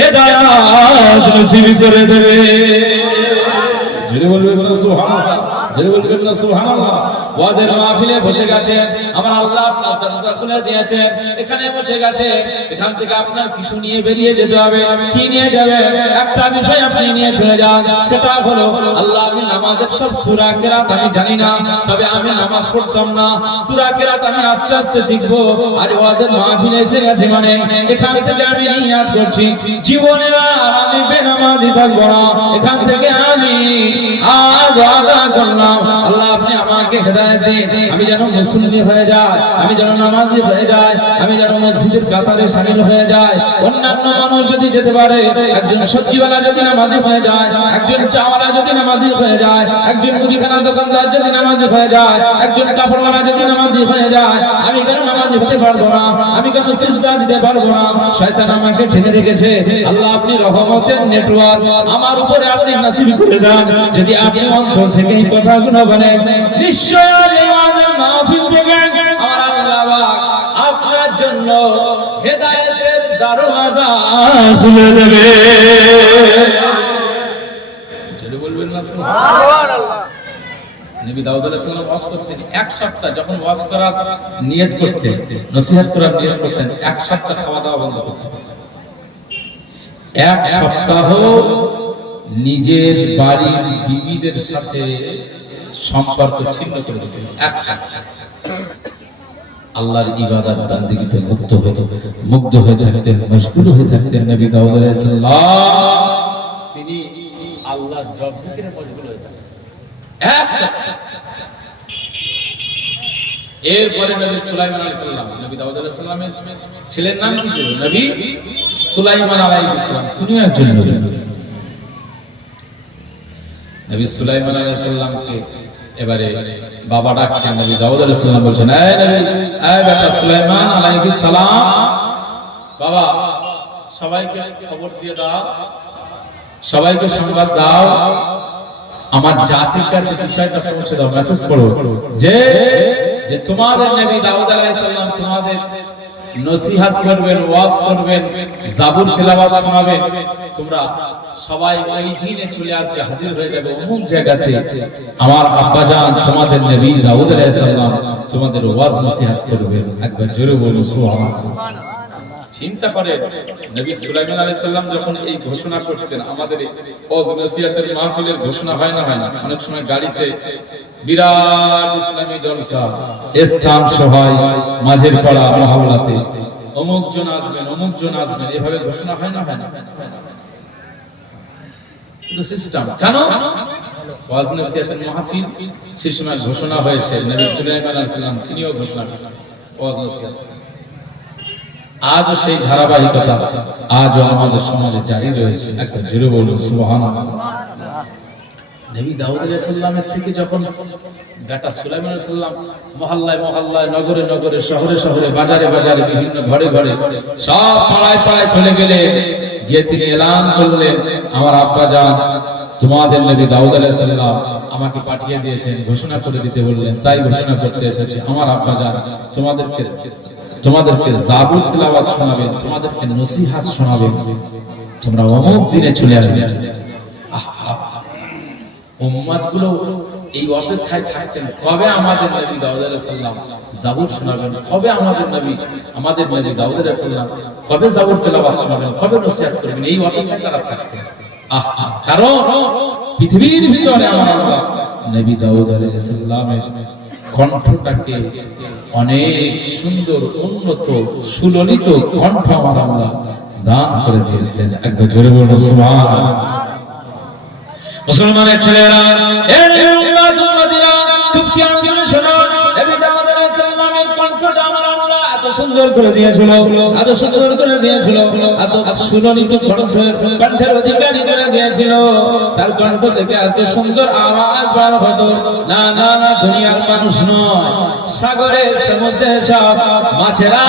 হেদায়েত নসিব করে দেবে। জোরে বলবেন না সুবহানাল্লাহ, জোরে বলবেন না সুবহানাল্লাহ। ওয়াজের মাহফিলে বসে গেছেন, আমার আল্লাহ আপনার দরজা খুলে দিয়েছেন, এখানে বসে গেছে। এখান থেকে আপনার কিছু নিয়ে বেরিয়ে যেতে হবে। কি নিয়ে যাবে? একটা বিষয় আপনি নিয়ে চলে যান, সেটা হলো আল্লাহ আমি নামাজের সব সূরা কেরাত আমি জানি না, তবে আমি নামাজ পড়তাম না, সূরা কেরাত আমি আস্তে আস্তে শিখবো। আর ওয়াজের মাহফিলে এসে গেছে মানে এখান থেকে আমি নিয়াত করছি জীবনে আর আমি বেনামাজি থাকবো না। এখান থেকে আমি আজ ওয়াদা করলাম আল্লাহ আপনি আমাকে হেদায়েত দিন, আমি যেন মুসল্লি হয়ে যায়, আমি যেন নামাজি হয়ে যায়, আমি যেন মসজিদের কাতারে শামিল হয়ে যায়। অন্যান্য মানুষ যদি যেতে পারে, একজন সবজিওয়ালা যদি নামাজি হয়ে যায়, একজন চাওয়ালা যদি নামাজি হয়ে যায়, একজন মুদিখানা দোকানদার যদি নামাজি হয়ে যায়, একজন কাপড়ওয়ালা যদি নামাজি হয়ে যায়, আমি কেন নামাজি হতে পারবো না? আমি কেন সিজদা দিতে পারবো না? শয়তান আমাকে ঠেনে রেখেছে। আল্লাহ আপনি রহমতের নেটওয়ার্ক আমার উপরে আপনি নসিব করে দেন। যদি আপনি অন্তর থেকে এই কথাগুলো বলেন, নিশ্চয় এই ওয়াজের মাহফিল থেকে আমার আল্লাহ পাক আপনার জন্য হেদায়েতের দরওয়াজা খুলে দেবে। যদি বলবেন না সুবহানাল্লাহ। নবী দাউদ আলাইহিস সালাম ওয়াজ করতেন এক সপ্তাহ, যখন ওয়াজ করার নিয়ত করতেন, নসিহত করার নিয়ত করতেন, এক সপ্তাহ খাওয়া দাওয়া বন্ধ করতেন। এক সপ্তাহ নিজের বাড়ির বিবিদের সাথে সম্পর্ক ছিন্ন করে দিতেন। এক সপ্তাহ আল্লাহর ইবাদত বান্দিগিতে মুগ্ধ হয়ে থাকতেন, মশগুল হয়ে থাকতেন। নবী দাউদ আলাইহিস সালাম তিনি আল্লাহর জপ জিকিরে মশগুল হয়ে থাকতেন এক সপ্তাহ। এরপরে নবী সুলাইমান আলাইহিস সালাম, নবী দাউদ আলাইহিস সালামের ছেলের নাম কি ছিল? নবী সুলাইমান আলাইহিস সালাম, তিনিও একজন নবী। নবী সুলাইমান আলাইহিস সালামকে এবারে বাবা ডাকছেন, নবী দাউদ আলাইহিস সালাম বলছেন, এই নবী, এই বেটা সুলাইমান আলাইহিস সালাম, বাবা সবাইকে খবর দিয়ে দাও, সবাইকে সংবাদ দাও, আমার জাতির কাছে বিষয়টা পৌঁছে দাও, মেসেজ পড়ো যে যে তোমাদের নবী দাউদ আলাইহিস সালাম তোমাদের নসিহত করবেন, ওয়াজ করবেন, জাবুর তেলাওয়াত শোনাবেন, তোমরা সবাই ওই দিনে চলে আসবে, হাজির হয়ে যাবে অমুক জায়গাতে। আমার আব্বাজান তোমাদের নবী দাউদ আলাইহিস সালাম তোমাদের ওয়াজ নসিহত করবেন। একবার জোরে বলুন সুবহানাল্লাহ। চিন্তা করেন নবী সুলাইমান আলাইহিস সালাম যখন এই ঘোষণা করতেন, আমাদের ওয়াজ নসিহতের মাহফিলের ঘোষণা হয় না অনেক সময় গাড়িতে বিরাট ইসলামী জলসা, স্থান সভায়, মাঝের পাড়া মহল্লাতে অমুক জন আসবেন, অমুক জন আসবেন, এভাবে ঘোষণা হয় না কিন্তু সিস্টেম কেন ওয়াজ নসিহতের মাহফিল সেই সময় ঘোষণা হয়েছে নবী সুলাইমান আলাইহিস সালাম তিনিও ঘোষণা করেন ওয়াজ নসিহত আজও সেই ধারাবাহিকতা আজও আমাদের সমাজে জারি রয়েছে একটা জোরে বলুন সুবহানাল্লাহ নবী দাউদ আলাইহিস সালামের থেকে যখন বেটা সুলাইমান আলাইহিস সালাম মহল্লায় মহল্লায় নগরে নগরে শহরে শহরে বাজারে বাজারে বিভিন্ন ঘরে ঘরে সব পাড়ায় পাড়ায় চলে গেলে গিয়ে তিনি এলান করলেন আমার আব্বা জান তোমাদের নবী দাউদ আলাইহিস সালাম আমাকে পাঠিয়ে দিয়েছেন ঘোষণা করে দিতে বললেন তাই ঘোষণা করতে এসেছি আমার আব্বা জান তোমাদেরকে জাবুর তেলাওয়াত শোনাবেন তোমাদেরকে নসিহত শোনাবেন তোমরা অমুক দিনে চলে আসবে উম্মতগুলো এই অপেক্ষায় থাকতেন কবে আমাদের নবী দাউদ আলাইহিস সালাম জাবুর শোনাবেন কবে আমাদের নবী দাউদ আলাইহিস সালাম কবে জাবুর তেলাওয়াত শোনাবেন কবে নসিহত করবেন এই অপেক্ষায় তারা থাকতেন কারণ পৃথিবীর ভিতরে আমার আল্লাহ নবী দাউদ আলাইহিস সালামের কণ্ঠটাকে অনেক সুন্দর উন্নত সুললিত কণ্ঠ আমার আল্লাহ দান করে দিয়েছিলেন একবার জোরে বলুন সুবহানাল্লাহ মুসলমানের ছেলেরা এই উম্মতুল্লাহিরা খুব খেয়াল করে শোনো নবী দাউদ আলাইহিস সালামের কণ্ঠটা আমার আল্লাহ এত সুন্দর করে দিয়েছিল এত সুন্দর করে দিয়েছিল এত সুললিত কণ্ঠের অধিকারী করে দিয়েছিল তার কণ্ঠ থেকে এত সুন্দর আওয়াজ বার হতো না না না দুনিয়ার মানুষ নয় সাগরের সমুদ্রে সব মাছেরা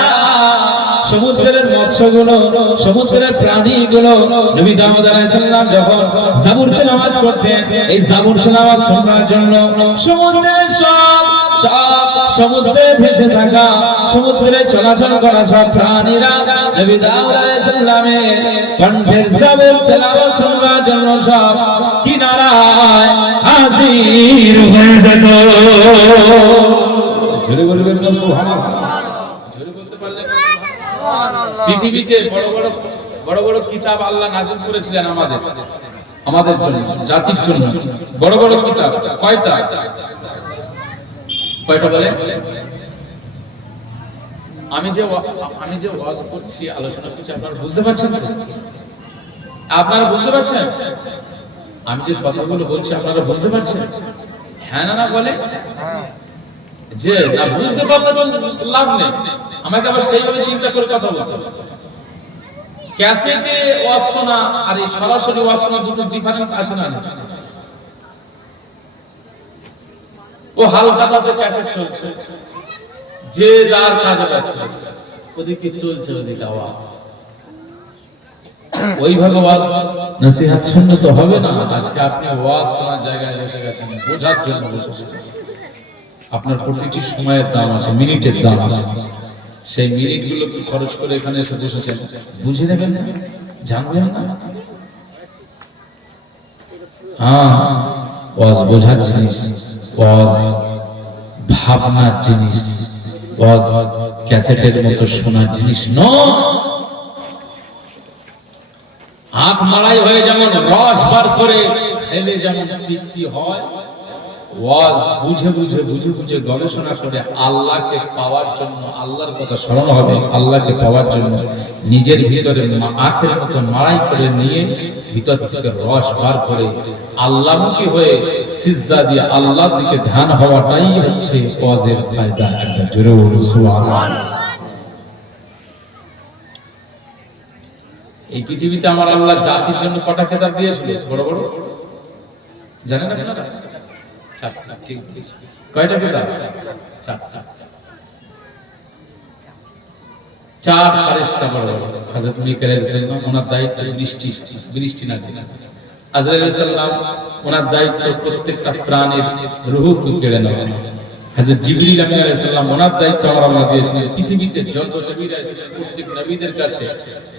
সমুদ্রের মৎস্যগুলো সমুদ্রের প্রাণীগুলো নবী দাউদ আলাইহিস সালাম যখন জাবুর তেলাওয়াত করতেন এই জাবুর তেলাওয়াত শোনার জন্য সমুদ্রের সব সমুদ্রে ভেসে থাকা সমুদ্রে চলাচল করা সব প্রাণীরা নবী দাউদ আলাইহিস সালামের কণ্ঠের জাবুর তেলাওয়াত শোনার জন্য সব কিনারায় হাজির হয়ে যেত জোরে বলবেন না সুবহানাল্লাহ জোরে বলতে পারলে পৃথিবীতে বড় বড় কিতাব আল্লাহ নাযিল করেছিলেন আমাদের জন্য জাতির জন্য বড় বড় কিতাব কয়টা বলে আমি যে ওয়াজ করছি আলোচনা করছি আপনারা বুঝতে পারছেন আমি যে কথাগুলো বলছি আপনারা বুঝতে পারছেন হ্যাঁ না বলে যে না বুঝতে পারলে তো লাভ নেই আমাকে আবার সেইভাবে চিন্তা করে কথা বলতে হবে ক্যাসেটে ওয়াজ শোনা আর এই সরাসরি ওয়াজ শোনা দুটো ডিফারেন্স আছে না ও হালকাতে ক্যাসেট চলছে যে যার কাজে ব্যস্ত ওদিকে চলছে ওদিকে আওয়াজ ওইভাবে ওয়াজ নসিহত শুনতে তো হবে না আজকে আপনি ওয়াজ শোনার জায়গায় বসে গেছেন বোঝার জন্য বসেছেন আপনার প্রতিটি সময়ের দাম আছে মিনিটের দাম আছে সেই মিনিটগুলো খরচ করে এখানে এসে বসেছেন বুঝে নেবেন না জানবেন না ওয়াজ বোঝার জিনিস ওয়াজ ভাবনার জিনিস ওয়াজ ক্যাসেটের মতো শোনার জিনিস নয় আখ মারাই হয়ে যেমন রস বার করে খেলে যেমন তৃপ্তি হয় ওয়াজ বুঝে গবেষণা করে আল্লাহকে পাওয়ার জন্য আল্লাহর কথা স্মরণ হবে আল্লাহকে পাওয়ার জন্য নিজের ভিতরে আখের মতো মারাই করে নিয়ে ভিতর থেকে রস বার করে আল্লাহমুখী হয়ে সিজদা দিয়ে আল্লাহর দিকে ধ্যান হওয়াটাই হচ্ছে ওয়াজের ফায়দা একটা জোরে বলুন সুবহানাল্লাহ এই পৃথিবীতে আমার আল্লাহ জাতির জন্য কটা খেতাব দিয়েছিল বড় বড় জানেন না আপনারা ঠিক কয়টা কিতাব চার ফেরেশতা বড় হযরত মিকাইল আলাইহিস সালাম ওনার দায়িত্ব বৃষ্টি না দিন আজরাইল আলাইহিস সালাম ওনার দায়িত্ব প্রত্যেকটা প্রাণীর রূহকে কেড়ে নেওয়া হযরত জিবরিল আলাইহিস সালাম ওনার দায়িত্ব আল্লাহ দিয়েছিলেন পৃথিবীতে যত নবীরা প্রত্যেক নবীদের কাছে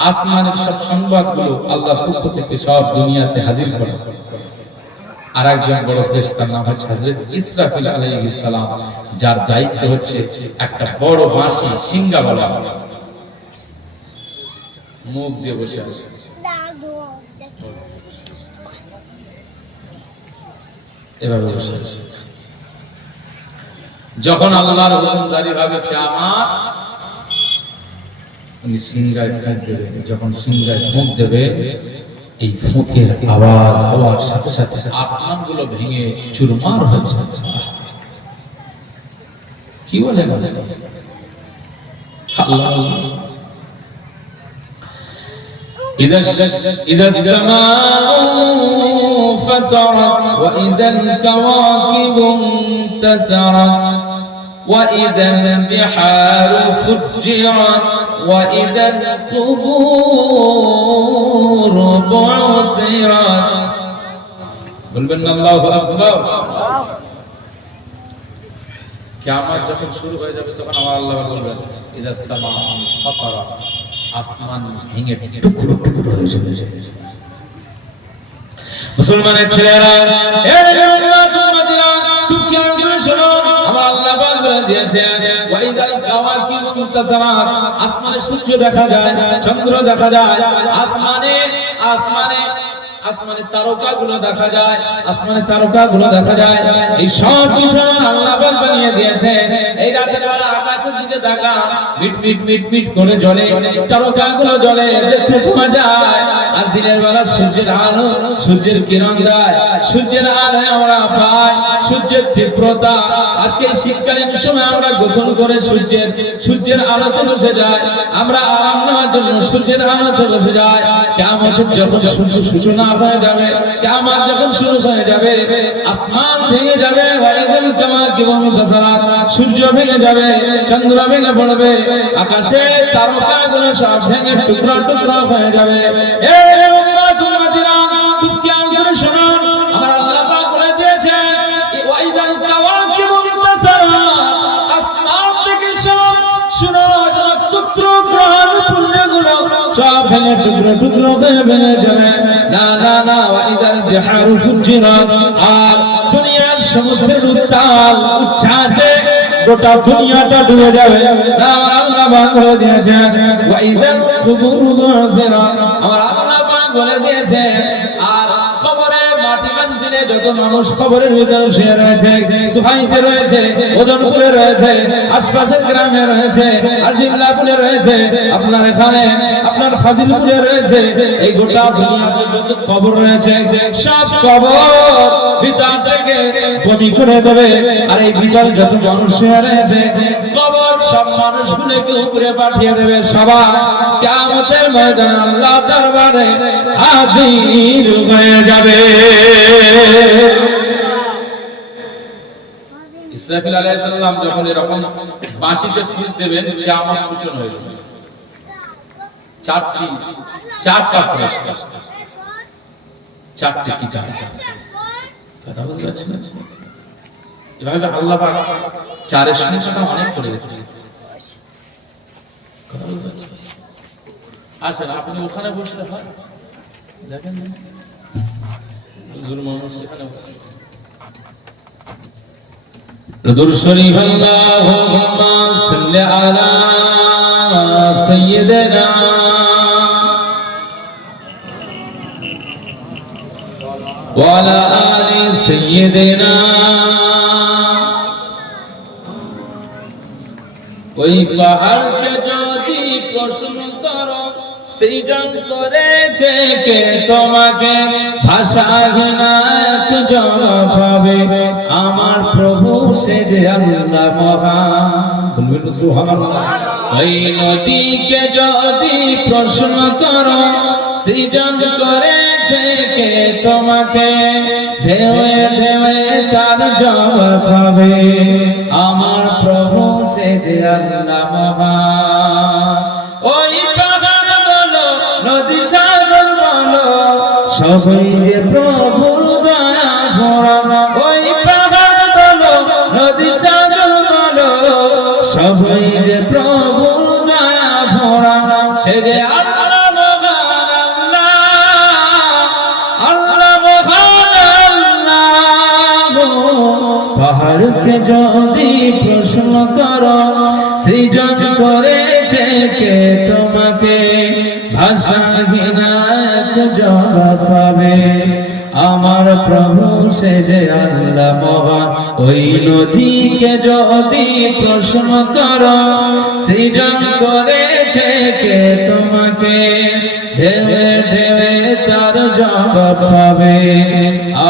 আসমানের সব সংবাদগুলো আল্লাহর পক্ষ থেকে সব দুনিয়াতে হাজির করা আর একজন বড় ফেরেশতার নাম হচ্ছে হযরত ইসরাফিল আলাইহিস সালাম যার দায়িত্ব হচ্ছে একটা বড় বাঁশি সিংহা বলা মুখ দিয়ে বসে আছে এভাবে বসে আছে যখন আল্লাহর হুকুম জারি হবে কিয়ামত উনি সিংহায় মুখ দেবে যখন সিংহায় মুখ দেবে এই ফুঁকের আওয়াজ হওয়ার সাথে সাথে আসমানগুলো ভেঙে চুরমার হয়ে যায়। কি বলে আল্লাহ إذا السماء فطرت وإذا الكواكب انتثرت وإذا البحار فجرت وإذا القبور بعثرت বলবেন আল্লাহু আকবার। কিয়ামত যখন শুরু হয়ে যাবে তখন আমার আল্লাহ বলবেন ইযা সামাউ ফাতারাত, আসমান ভেঙে টুকরো টুকরো হয়ে যাবে। মুসলমানের ছেলেরা, এই উম্মাতুল্লাহিরা, খুব খেয়াল করে শোনো, আমার আল্লাহ পাক বলে দিয়েছেন ওয়াইযাল কাওয়াকিবু মুনতাসারাত, আসমানে সূর্য দেখা যায়, চন্দ্র দেখা যায়, আসমানে তারকাগুলো দেখা যায়, এই সব কিছু আল্লাহ পাক বানিয়ে দিয়েছেন। এই রাতের বেলা আকাশের দিকে তাকা, মিট মিট মিট মিট করে জ্বলে, তারকাগুলো জ্বলে, দেখতে পাওয়া যায়। আর দিনের বেলা সূর্যের আলো, সূর্যের কিরণ দেয়, সূর্যের আলোয় আমরা পাই সূর্যের তীব্রতা। আজকে শীতকালীন সময় আমরা গোসল করে সূর্যের আলোতে বসে যাই, আমরা আরাম নেওয়ার জন্য সূর্যের আলোতে বসে যাই। কিয়ামতের যখন সূর্য সূচনা হয়ে যাবে, কিয়ামত যখন শুরু হয়ে যাবে, আসমান ভেঙে যাবে, ওয়াইযাল কাওয়াকিবু মুনতাসারাত, সূর্য ভেঙে যাবে, চন্দ্র ভেঙে পড়বে, আকাশে তারকাগুলো সব ভেঙে টুকরা টুকরা হয়ে যাবে। এই উম্মাতুল্লাহিরা, খুব খেয়াল করে শুনুন, আমার আল্লাহ পাক বলে দিয়েছেন ওয়াইযাল কাওয়াকিবু মুনতাসারাত, আসমান থেকে সব সূরজ নক্ষত্র গ্রহ পুঞ্জগুলো সব ভেঙে টুকরো টুকরো হয়ে ভেঙে যাবে। না না না, ওয়াইযাল বিহারু ফুজ্জিরাত, আর দুনিয়ার সমুদ্রের উত্তাল উচ্ছ্বাসে গোটা দুনিয়াটা ডুবে যাবে। না, আমার আল্লাহ পাক বলে দিয়েছেন ওয়াইযাল কুবুরু বু'সিরাত, আমার আল্লাহ পাক বলে দিয়েছেন আর কবরে মাটি মানজিলে যত মানুষ কবরের ভিতরে শুয়ে রয়েছে, সুহাইতে রয়েছে, ওজনপুরে রয়েছে, আশপাশের গ্রামে রয়েছে, আজিল্লাপুরে রয়েছে, আপনার এখানে আপনার ফাজিলপুরে রয়েছে, এই গোটা দুনিয়াতে যত কবর রয়েছে সব কবর ভিতর থেকে বমি করে দেবে। আর এই ভিতর যত মানুষ শুয়ে রয়েছে কবর সব মানুষগুলোকে উপরে পাঠিয়ে দেবে। সবাই কিয়ামতের ময়দানে আল্লাহ দরবারে হাজির হয়ে যাবে। ইসরাফিল আলাইহিস সালাম যখন এরকম বাঁশিতে ফুঁক দেবেন, কিয়ামত সূচনা হয়ে যাবে। চারটা ফেরেশতা, চারটি কিতাব, কথা বুঝতে পারছেন? এভাবে আল্লাহ পাক চারের সংখ্যাটা অনেক করে রেখেছে। কথা বুঝতে পারছেন? আসেন আপনি ওখানে বসলে হয়, দেখেন হুজুর মানুষ এখানে বসে। দুরূদ শরীফ আল্লাহুম্মা সাল্লি আলা সাইয়্যিদিনা ওয়া আলা আলি সাইয়্যিদিনা। ওই পাহাড়কে যদি প্রশ্ন করো, সেই জন করেছে কে তোমাকে, ভাষাহীন এক জবাব পাবে, আমার প্রভু সে যে আল্লাহ মহান। বলবেন সুবহানাল্লাহ। ওই নদীকে যদি প্রশ্ন করো, সেই জন করেছে কে তোমাকে, ঢেউয়ে ঢেউয়ে তার জবাব পাবে, আমার প্রভু সে যে আল্লাহ মহান। ওই পাহাড় বলো, নদী সাগর বলো, সবই যে প্রভুর দয়া ভরা। ওই পাহাড় বলো, নদী সাগর বলো, সবই যে প্রভুর দয়া ভরা। সে যে আল্লাহ মহান, আল্লাহ মহান আল্লাহ। পাহাড়কে যদি প্রশ্ন করো, সৃজন করেছে কে তোমাকে, ভাষাহীন এক জবাব পাবে, আমার প্রভু সে যে আল্লাহ মহান। ওই নদীকে যদি প্রশ্ন করো, সৃজন করেছে কে তোমাকে, ঢেউয়ে ঢেউয়ে তার জবাব পাবে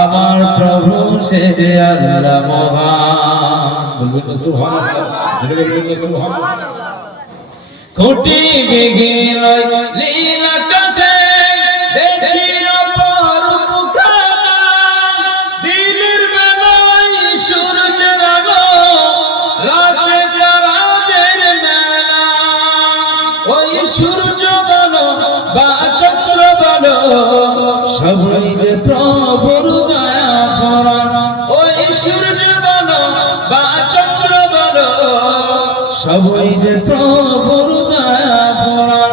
আমার প্রভু সে যে আল্লাহ মহান। বলবেন সুবহানাল্লাহ, জোরে বলবেন সুবহানাল্লাহ। কোটি বিঘিন লীলা কাছে দেখি অপরূপ খেলা, দিনের বেলায় সূর্যের আলো, রাতে তারাদের মেলা। ওই সূর্য বলো বা চন্দ্র বলো সবই যে প্রভুর দয়া ভরা। ওই সূর্য বলো বা চন্দ্র বলো সবই যে প্রভুর দয়া ভরা।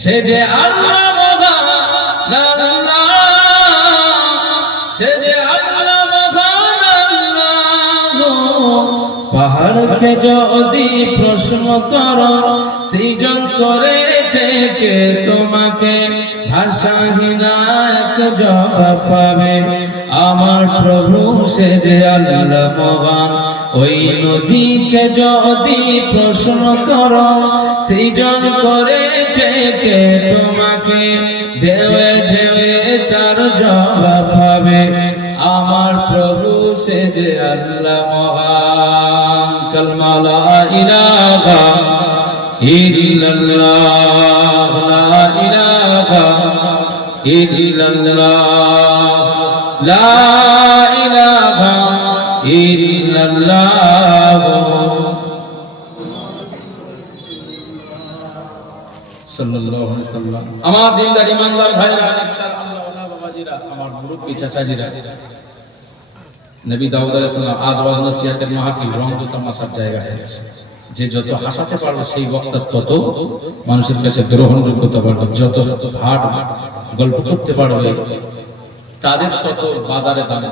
সে যে আল্লাহ মহান আল্লাহ, সে যে আল্লাহ মহান আল্লাহ। পাহাড়কে যদি প্রশ্ন করো সৃজন করেছে কে তোমাকে, ভাষাহীন এক জবাব পাবে আমার প্রভু সে যে আল্লাহ মহান। ওই নদীকে যদি প্রশ্ন করো সৃজন করেছে কে তোমাকে, ঢেউে ঢেউে তার জবাব পাবে আমার প্রভু সে যে আল্লাহ মহান। কালমা লা ইলাহা ইল্লাল্লাহ, লা ইলাহা ইল্লাল্লাহ, লা ইলাহা ইল্লাল্লাহ। সাল্লাল্লাহু আলাইহি ওয়াসাল্লাম। আমার দিনদার ইমানদার ভাইরা, আল্লাহওয়ালা বাবাজিরা, আমার মুরব্বি চাচাজিরা, নবী দাউদ আলাইহিস সালাম আজ ওয়াজ নসিহতের মাহফিল রং তামাশার জায়গা হয়ে গেছে। যে যত হাসাতে পারবে সেই বক্তা তত মানুষের কাছে গ্রহণযোগ্যতা বাড়বে, যত হাট গল্প করতে পারবে তাদের তত বাজারে দাম।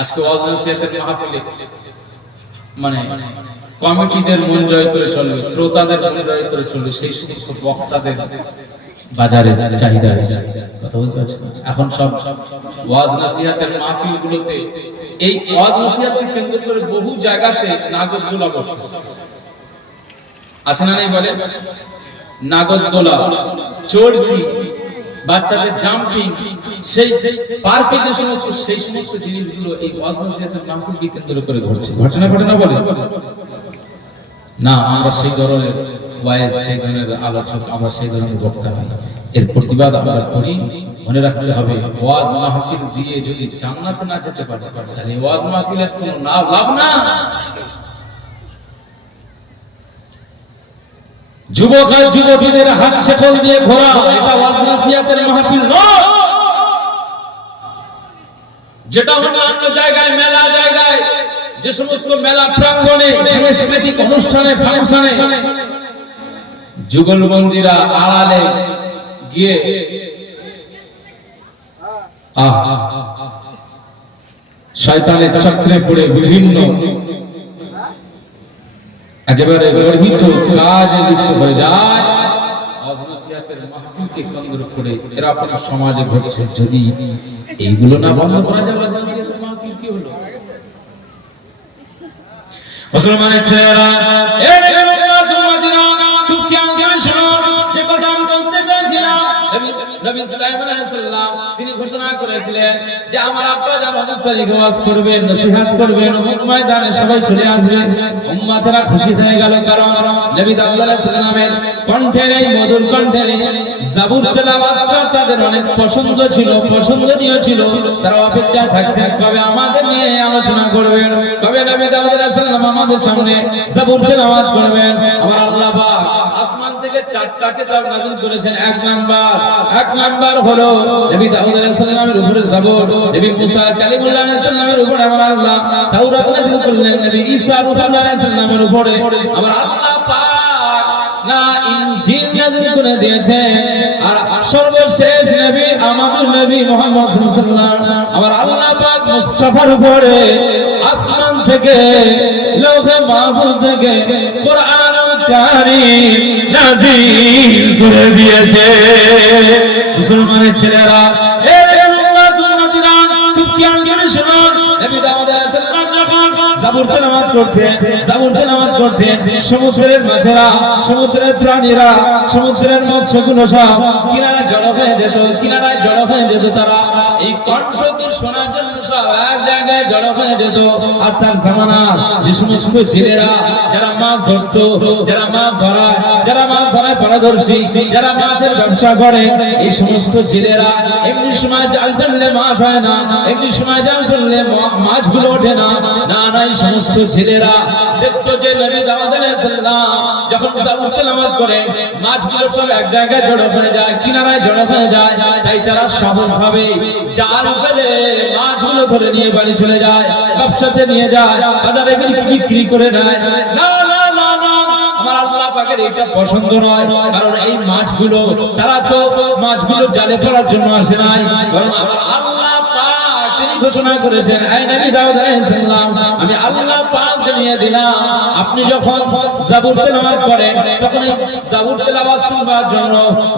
আজকে ওয়াজ নসিহতের মাহফিলে মানে কমিটিদের মন জয় করে চলবে, শ্রোতাদের মন জয় করে চলবে, সেই সমস্ত বক্তাদের বাজারে চাহিদা কথা বুঝতে পারছেন। এখন সব ওয়াজ নসিহতের মাহফিলগুলোতে এই ওয়াজ নসিহতকে কেন্দ্র করে বহু জায়গাতে নাগরদোলা বসতেছে, আছে না নাই বলে? নাগরদোলা, চড়কি, বাচ্চাদের জাম্পিং, সেই পার্কে যে সমস্ত সেই সমস্ত জিনিসগুলো এই ওয়াজ নসিহতের মাহফিলকে কেন্দ্র করে ঘটছে। ঘটনা ঘটনা বলে না, আমরা সেই ধরনের ওয়াইজ, সেই ধরনের আলোচক, আমরা সেই ধরনের বক্তা নই। এর প্রতিবাদ আমরা করি। মনে রাখতে হবে ওয়াজ মাহফিল দিয়ে যদি জান্নাতে না যেতে পারে তাহলে ওয়াজ মাহফিলের কোনো লাভ না। যুবক আর যুবতীদের হাত শেকল দিয়ে ঘোরা এটা ওয়াজ নসিহতের মাহফিল নয়। যেটা অন্যান্য জায়গায়, মেলা জায়গায়, যে সমস্ত মেলা প্রাঙ্গণে, সাংস্কৃতিক অনুষ্ঠানে, ফাংশনে যুগলবন্দীরা আড়ালে গিয়ে শয়তানের চক্রে পড়ে বিভিন্ন একেবারে গর্হিত কাজে লিপ্ত হয়ে যায়। ওয়াজ নসিহতের মাহফিলকে কেন্দ্র করে এরা আপনার সমাজে ঘটছে। যদি এইগুলো না বন্ধ করা যায় ওয়াজ নসিহতের মাহফিল কি হলো? মুসলমানের ছেলেরা, এই উম্মাতুল খুব খেয়াল করে শোনো, যে কথা আমি বলতে চাইছিলাম, নবী সুলাইমান আলাইহিস সালাম তিনি ঘোষণা করেছিলেন যে আমার আব্বা যেন অমুক তারিখে ওয়াজ করবেন, নসিহত করবেন, অমুক ময়দানে সবাই চলে আসবে। উম্মতেরা খুশি হয়ে গেল, কারণ নবী দাউদ আলাইহিস সালামের কণ্ঠের এই মধুর কণ্ঠের জাবুর তেলাওয়াতটা তাদের অনেক পছন্দ ছিল, পছন্দনীয় ছিল। তারা অপেক্ষায় থাকতেন কবে আমাদের নিয়ে আলোচনা করবেন, কবে নবী দাউদ আলাইহিস সালাম আমাদের সামনে জাবুর তেলাওয়াত করবেন। আমার আল্লাহ পাক আসমান থেকে 4টা কিতাব নাযিল করেছেন। এক নাম্বার হলো নবী দাউদ আলাইহিস সালামের উপরে জাবুর, নবী মুসা কালিমুল্লাহ আলাইহিস সালামের উপরে আমার আল্লাহ তাওরাত নাযিল করলেন, নবী ঈসা রূহুল্লাহ আলাইহিস সালামের উপরে আমার আল্লাহ পাক না ইনজিল নাযিল করে দিয়েছেন। আর সর্বশেষ নবী আমাদের নবী মুহাম্মদ সাল্লাল্লাহু আলাইহি ওয়াসাল্লাম আমার আল্লাহ পাক মুস্তাফার উপরে আসমান থেকে লৌহে মাহফুজ থেকে কোরআনুল কারীম নাযিল করে দিয়েছে। মুসলমানের ছেলেরা, এই উম্মাতুল নবীরা খুব খেয়াল করে শুনো, নবী দাউদ আলাইহিস সালাম যখন জাবুর তেলাওয়াত করতেন, সমুদ্রের মাছেরা, সমুদ্রের প্রাণীরা, সমুদ্রের মৎস্যগুলো সব কিনারায় জড়ো হয়ে যেত, কিনারায় যেত তারা এই কণ্ঠকে শোনার জন্য সব এক জায়গায় জড়ো হয়ে যেত। আর তার জামানা যে সমস্ত জেলেরা যারা মাছ ধরতো, যারা মাছ ধরায় পারদর্শী, যারা মাছের ব্যবসা করে, এই সমস্ত জেলেরা এমনি সময় জাল ফেললে মাছ হয় না, এমনি সময় জাল ফেললে মাছগুলো ওঠে না। এই সমস্ত জেলেরা দেখতো যে নবী দাউদ আলাইহিস সালাম যখন জাবুর তেলাওয়াত করে মাছগুলো সব এক জায়গায় জড়ো হয়ে যায়, কিনারায় জড়ো হয়ে যায়। তাই তারা সহজভাবে জাল ফেলে মাছগুলো ধরে নিয়ে বাড়ি চলে যায়, ব্যবসাতে নিয়ে যায়, বাজারে বিক্রি করে নেয়। না, আমার আল্লাহ পাকের এটা পছন্দ নয়। কারণ এই মাছগুলো তারা তো মাছগুলো জালে পড়ার জন্য আসে নাই, কারণ আমার আল্লাহ পাক তিনি ঘোষণা করেছেন, এই নবী দাউদ আলাইহিস সালাম আমি আল্লাহ পাক জানিয়ে দিলাম আপনি যখন জাবুর তেলাওয়াত করেন তখন এই জাবুর তেলাওয়াত শুনবার জন্য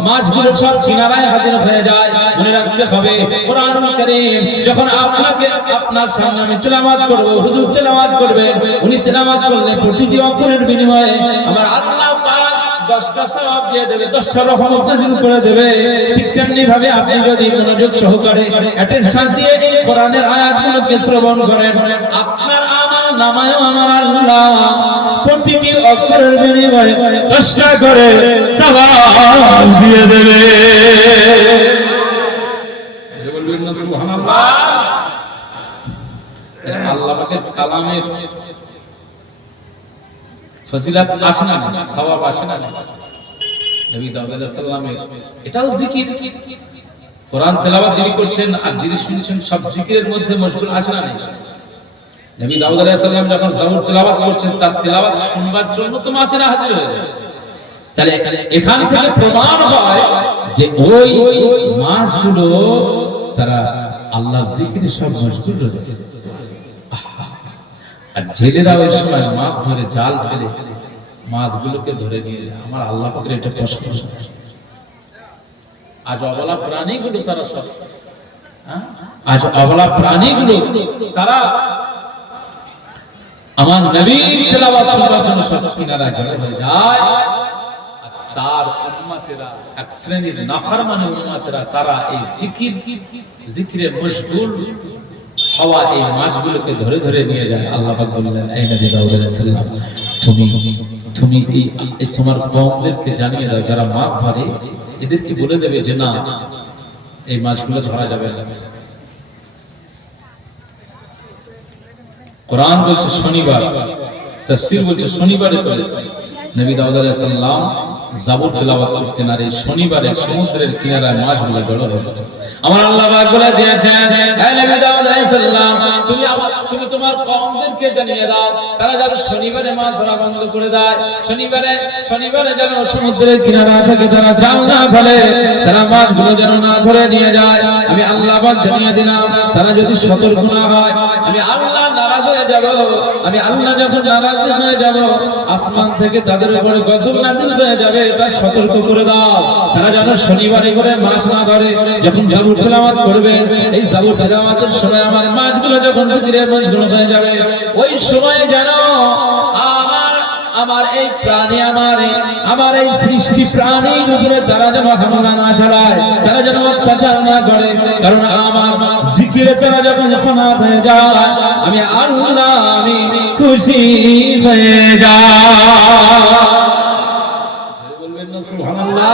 মাছগুলো সব কিনারায় হাজির হয়ে যায়। মনে রাখতে হবে কোরআনুল কারীম যখন আপনাকে আপনার সামনে আমি তেলাওয়াত করব, হুজুর তেলাওয়াত করবে, উনি তেলাওয়াত করলে প্রতিটি অক্ষরের বিনিময়ে আমার আল্লাহ পাক 10টা সওয়াব দিয়ে দেবে, 10টা রহমত নাযিল করে দেবে। ঠিক তেমনি ভাবে আপনি যদি মনোযোগ সহকারে অ্যাটেনশন দিয়ে এই কোরআনের আয়াতগুলোকে শ্রবণ করেন, আপনার আমল নামায়ও আমার আল্লাহ প্রতিটি অক্ষরের বিনিময়ে 10টা করে সওয়াব দিয়ে দেবে। বলবেন না সুবহানাল্লাহ? আল্লাহ পাকের কালামের ফজিলত আসে না, সওয়াব আসে না। নবী দাউদ আলাইহিস সালামের এটাও জিকির, কোরআন তেলাওয়াত যিনি করছেন আর যিনি শুনছেন সব জিকিরের মধ্যে মশগুল আসে না। নবী দাউদ আলাইহিস সালাম যখন জাবুর তেলাওয়াত করছেন তার তেলাওয়াত শুনবার জন্য তো মাছেরা হাজির হয়ে যায়। তাহলে এখান থেকে প্রমাণ হয় যে ওই মাছগুলো তারা আল্লাহর জিকিরে সব মশগুল রয়েছে। আর জেলেরা ওই সময় মাছ ধরে জাল ফেলে মাছগুলোকে ধরে নিয়ে যায়। আমার আল্লাহ পাকের এটা পছন্দ। আজ অবলা প্রাণীগুলো তারা সব তারা আমার নবীর তেলাওয়াত শোনার জন্য সব কিনারায় জড়ো হয়ে যায়। আর তার উম্মতেরা এক শ্রেণীর নাফরমান উম্মতেরা তারা এই জিকিরে মশগুল হওয়া এই মাছগুলোকে ধরে ধরে নিয়ে যায়। আল্লাহ পাক বললেন, এই নবী দাউদ আলাইহিস সালাম তুমি এই তোমার কওমদেরকে জানিয়ে দাও যারা মাছ ধরে এদেরকে বলে দেবে যে না, এই মাছগুলো ধরা যাবে না। কোরআন বলছে শনিবার, তাফসীর বলছে শনিবারে করে নবী দাউদ আলাইহিস সালাম জাবুর তেলাওয়াত করতেন, আর এই শনিবারে সমুদ্রের কিনারায় মাছগুলো জড়ো হয়ে যেত। আমার আল্লাহ পাক বলে দিয়েছেন, হে নবী দাউদ আলাইহিস সালাম তুমি তোমার কওমদেরকে জানিয়ে দাও তারা যেন শনিবারে মাছ ধরা বন্ধ করে দেয়। শনিবারে যেন সমুদ্রের কিনারা থেকে তারা জাল না ফেলে, তারা মাছগুলো যেন না ধরে নিয়ে যায়। আমি আল্লাহ পাক জানিয়ে দিলাম তারা যদি সতর্ক না হয় আমি আল্লাহ নারাজ হয়ে যাব। আমি আল্লাহ যখন নারাজ হয়ে যাব আসমান থেকে তাদের উপরে গজব নাযিল হয়ে যাবে। এটা সতর্ক করে দাও তারা যেন শনিবারে করে মাছ না ধরে। যখন জাবুর তেলাওয়াত করবে এই জাবুর তেলাওয়াতের সময় আমার মাছগুলো যখন জিকিরের মশগুল হয়ে যাবে ওই সময় যেন আমার এই প্রাণী আমার এই সৃষ্টি প্রাণীর উপরে তারা যেন হামলা না চালায়, তারা যেন অত্যাচার না করে। কারণ আমার জিকিরে তারা যখন ক্ষমা হয়ে যায় আমি আল্লাহ আমি খুশি হয়ে যাই। বলবেন না সুবহানাল্লাহ?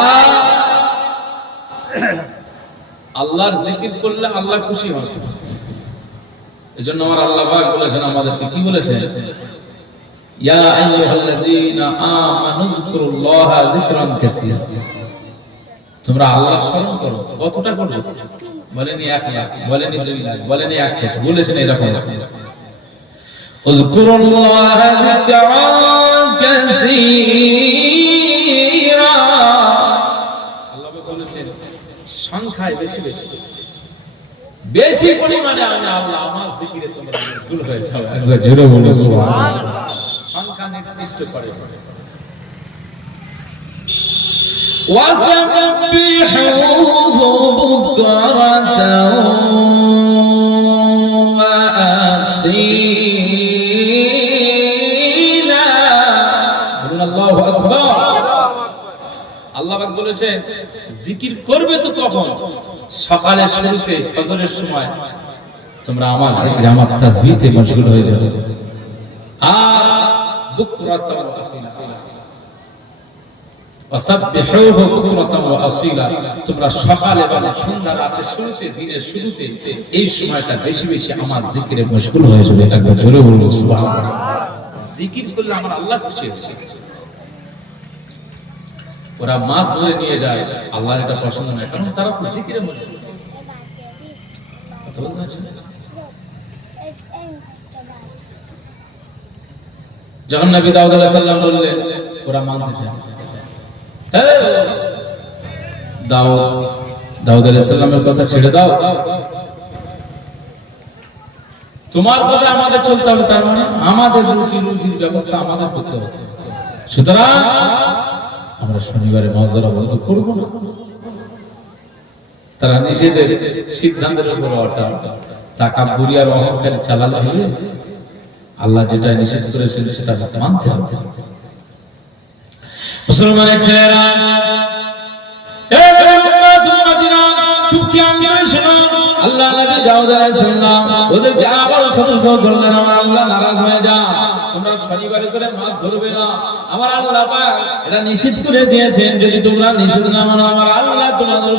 আল্লাহর জিকির করলে আল্লাহ খুশি হন। এজন্য আমার আল্লাহ পাক বলেছেন আমাদেরকে, কি বলেছেন? ইয়া আইয়ুহাল্লাযীনা আমানু যকুরুল্লাহা যিকরান কাসীরা। তোমরা আল্লাহর স্মরণ করো। কতটা করবে? বলেনি 1 লাখ, বলেনি 2 লাখ, বলেনি 1 কোটি, বলেছেন এরকম। উযকুরুল্লাহা যিকরান কাসীরা। আল্লাহ বলেছেন সংখ্যায় বেশি বেশি পরিমাণে আমি আল্লাহ আমার জিকিরে তোমরা মশগুল হয়ে যাও। একবার জোরে বলো সুবহানাল্লাহ। সংখ্যা নির্দিষ্ট করে ওয়াসাবিহুহু বুকরাতাও ওয়া আসীলা। বলুন আল্লাহু আকবার। আল্লাহ পাক বলেছেন জিকির করবে তো কখন? সকালের শুরুতে, ফজরের সময় তোমরা আমার জিকির, আমার তাসবিহে মশগুল হয়ে যাবে। আর বুকরাতান ওয়া আসীলা, ওয়াসাব্বিহুহু বুকরাতান ওয়া আসীলা, তোমরা সকালে এবং সন্ধ্যা, রাতের শুরুতে, দিনের শুরুতে এই সময়টা বেশি বেশি আমার জিকিরে মশগুল হয়ে যাবে। একবার জোরে বলুন সুবহানাল্লাহ। জিকির করলে আমার আল্লাহ খুশি হচ্ছে। ওরা মাছ ধরে নিয়ে যায়, আল্লাহর এটা পছন্দ নয়, কারণ তারা তো জিকিরে মশগুল। যখন নবী দাউদ আলাইহিস সালাম বললেন, ওরা মানতে চায়। দাউদ আলাইহিস সালামের কথা ছেড়ে দাও, তোমার কথা আমাদের চলতে হবে, তার মানে আমাদের রুজির ব্যবস্থা আমাদের করতে হবে। সুতরাং আমরা শনিবারে মজরা বন্ধ করব না। তারা নিজেদের সিদ্ধান্তের উপর তাকাব্বুরি আর অহংকারী চালালে হবে। আল্লাহ যেটা নিষেধ করেছেন সেটা মানতে হবে। মুসলমানের ছেলেরা, আল্লাহ নবী দাউদ আলাইহিস সালাম ওদেরকে আবার সতর্ক করলেন, আমার আল্লাহ নারাজ হয়ে যান, তোমরা শনিবারে করে মাছ ধরবে না। আমার আল্লাহ পাক এটা নিষেধ করে দিয়েছেন, যদি তোমরা নিষেধ না মানো আমার আল্লাহ তোমাদের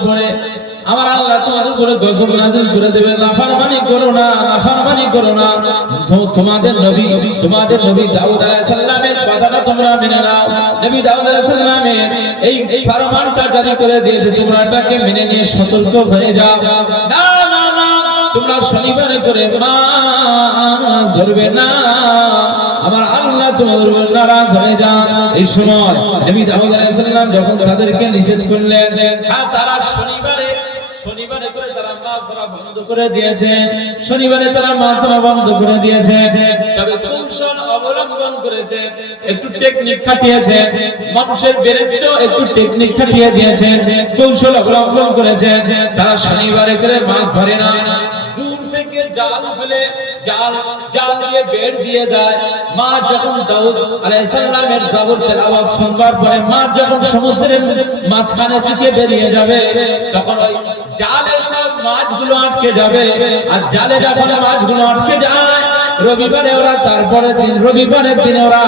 উপরে গজব নাযিল করে দেবে। নাফরমানি করো না, নাফরমানি করো না। তোমাদের নবী দাউদ আলাইহিস সালামের কথাটা তোমরা মেনে নাও। নবী দাউদ আলাইহিস সালামের এই ফরমানটা জারি করে দিয়েছে, তোমরা এটাকে মেনে নিয়ে সতর্ক হয়ে যাও। না না না, তোমরা শনিবারে করে মাছ ধরবে না, আমার আল্লাহ তোমাদের উপর নারাজ হয়ে যান। এই সময় নবী দাউদ আলাইহিস সালাম যখন তাদেরকে নিষেধ করলেন, তারা শনিবারে করে তারা মাছ ধরা বন্ধ করে দিয়েছে, শনিবারে তারা মাছ ধরা বন্ধ করে দিয়েছে। তবে কৌশল অবলম্বন করেছে, একটু টেকনিক খাটিয়েছে, মানুষের বেরেতেও একটু টেকনিক খাটিয়ে দিয়েছে, কৌশল অবলম্বন করেছে। তারা শনিবারে করে মাছ ধরে না, দূর থেকে জাল ফেলে জাল দিয়ে বের দিয়ে দেয়। মা যখন দাউদ আলাইহিস সালামের জবর তেলাওয়াত শুনবার পরে মা যখন সমুদ্রের মাঝখানে দিকে বেরিয়ে যাবে, তখন ওই জালে সব মাছগুলো আটকে যাবে। আর জালে যখন মাছগুলো আটকে যায়, রবিবারে ওরা রবিবারের দিনে ওরা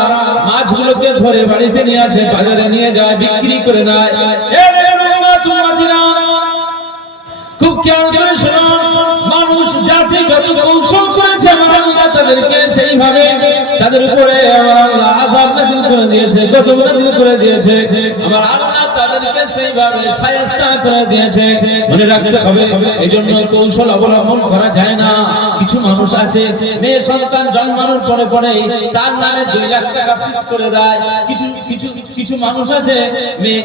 মাছগুলোকে ধরে বাড়িতে নিয়ে আসে, বাজারে নিয়ে যায়, বিক্রি করে দেয়। খুব খেয়াল করে শোনো, মানুষ জাতি যত কৌশল করেছে আমার আল্লাহ তাদেরকে সেইভাবে তাদের উপরে আমার আল্লাহ আযাব নাযিল করে দিয়েছে, গজব নাযিল করে দিয়েছে। আমার আল্লাহ তাদেরকে সেইভাবে শায়েস্তা করে দিয়েছে। মনে রাখতে হবে, এজন্য কৌশল অবলম্বন করা যায় না। কিছু মানুষ আছে মেয়ে সন্তান জন্মানোর পরে পরেই তার নামে 2 লাখ টাকা ফিক্স করে দেয়। কিছু মানুষ আছে মেয়ে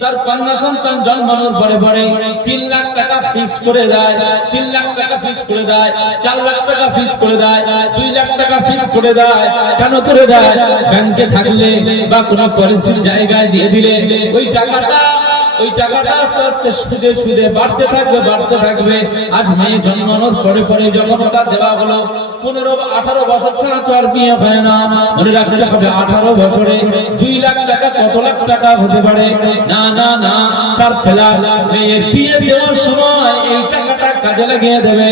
তার কন্যা সন্তান জন্মানোর পরে পরে 3 লাখ টাকা ফিক্স করে দেয়, 3 লাখ টাকা ফিক্স করে দেয়, 4 লাখ টাকা ফিক্স করে দেয়, 2 লাখ টাকা ফিক্স করে দেয়। কেন করে দেয়? ব্যাংকে থাকলে বা কোনো পলিসির জায়গায় দিয়ে দিলে ওই টাকাটা আস্তে আস্তে সুদে বাড়তে থাকবে। আজ মেয়ে জন্মানোর পরে পরে যখন ওটা দেওয়া হলো, 15-18 বছর ছাড়া তো আর বিয়ে হয় না। মনে রাখতে হবে 18 বছরে 2 লাখ টাকা কত লাখ টাকা হতে পারে? না না না, তার ফেলা মেয়ের বিয়ে দেওয়ার সময় এই টাকাটা কাজে লাগিয়ে দেবে।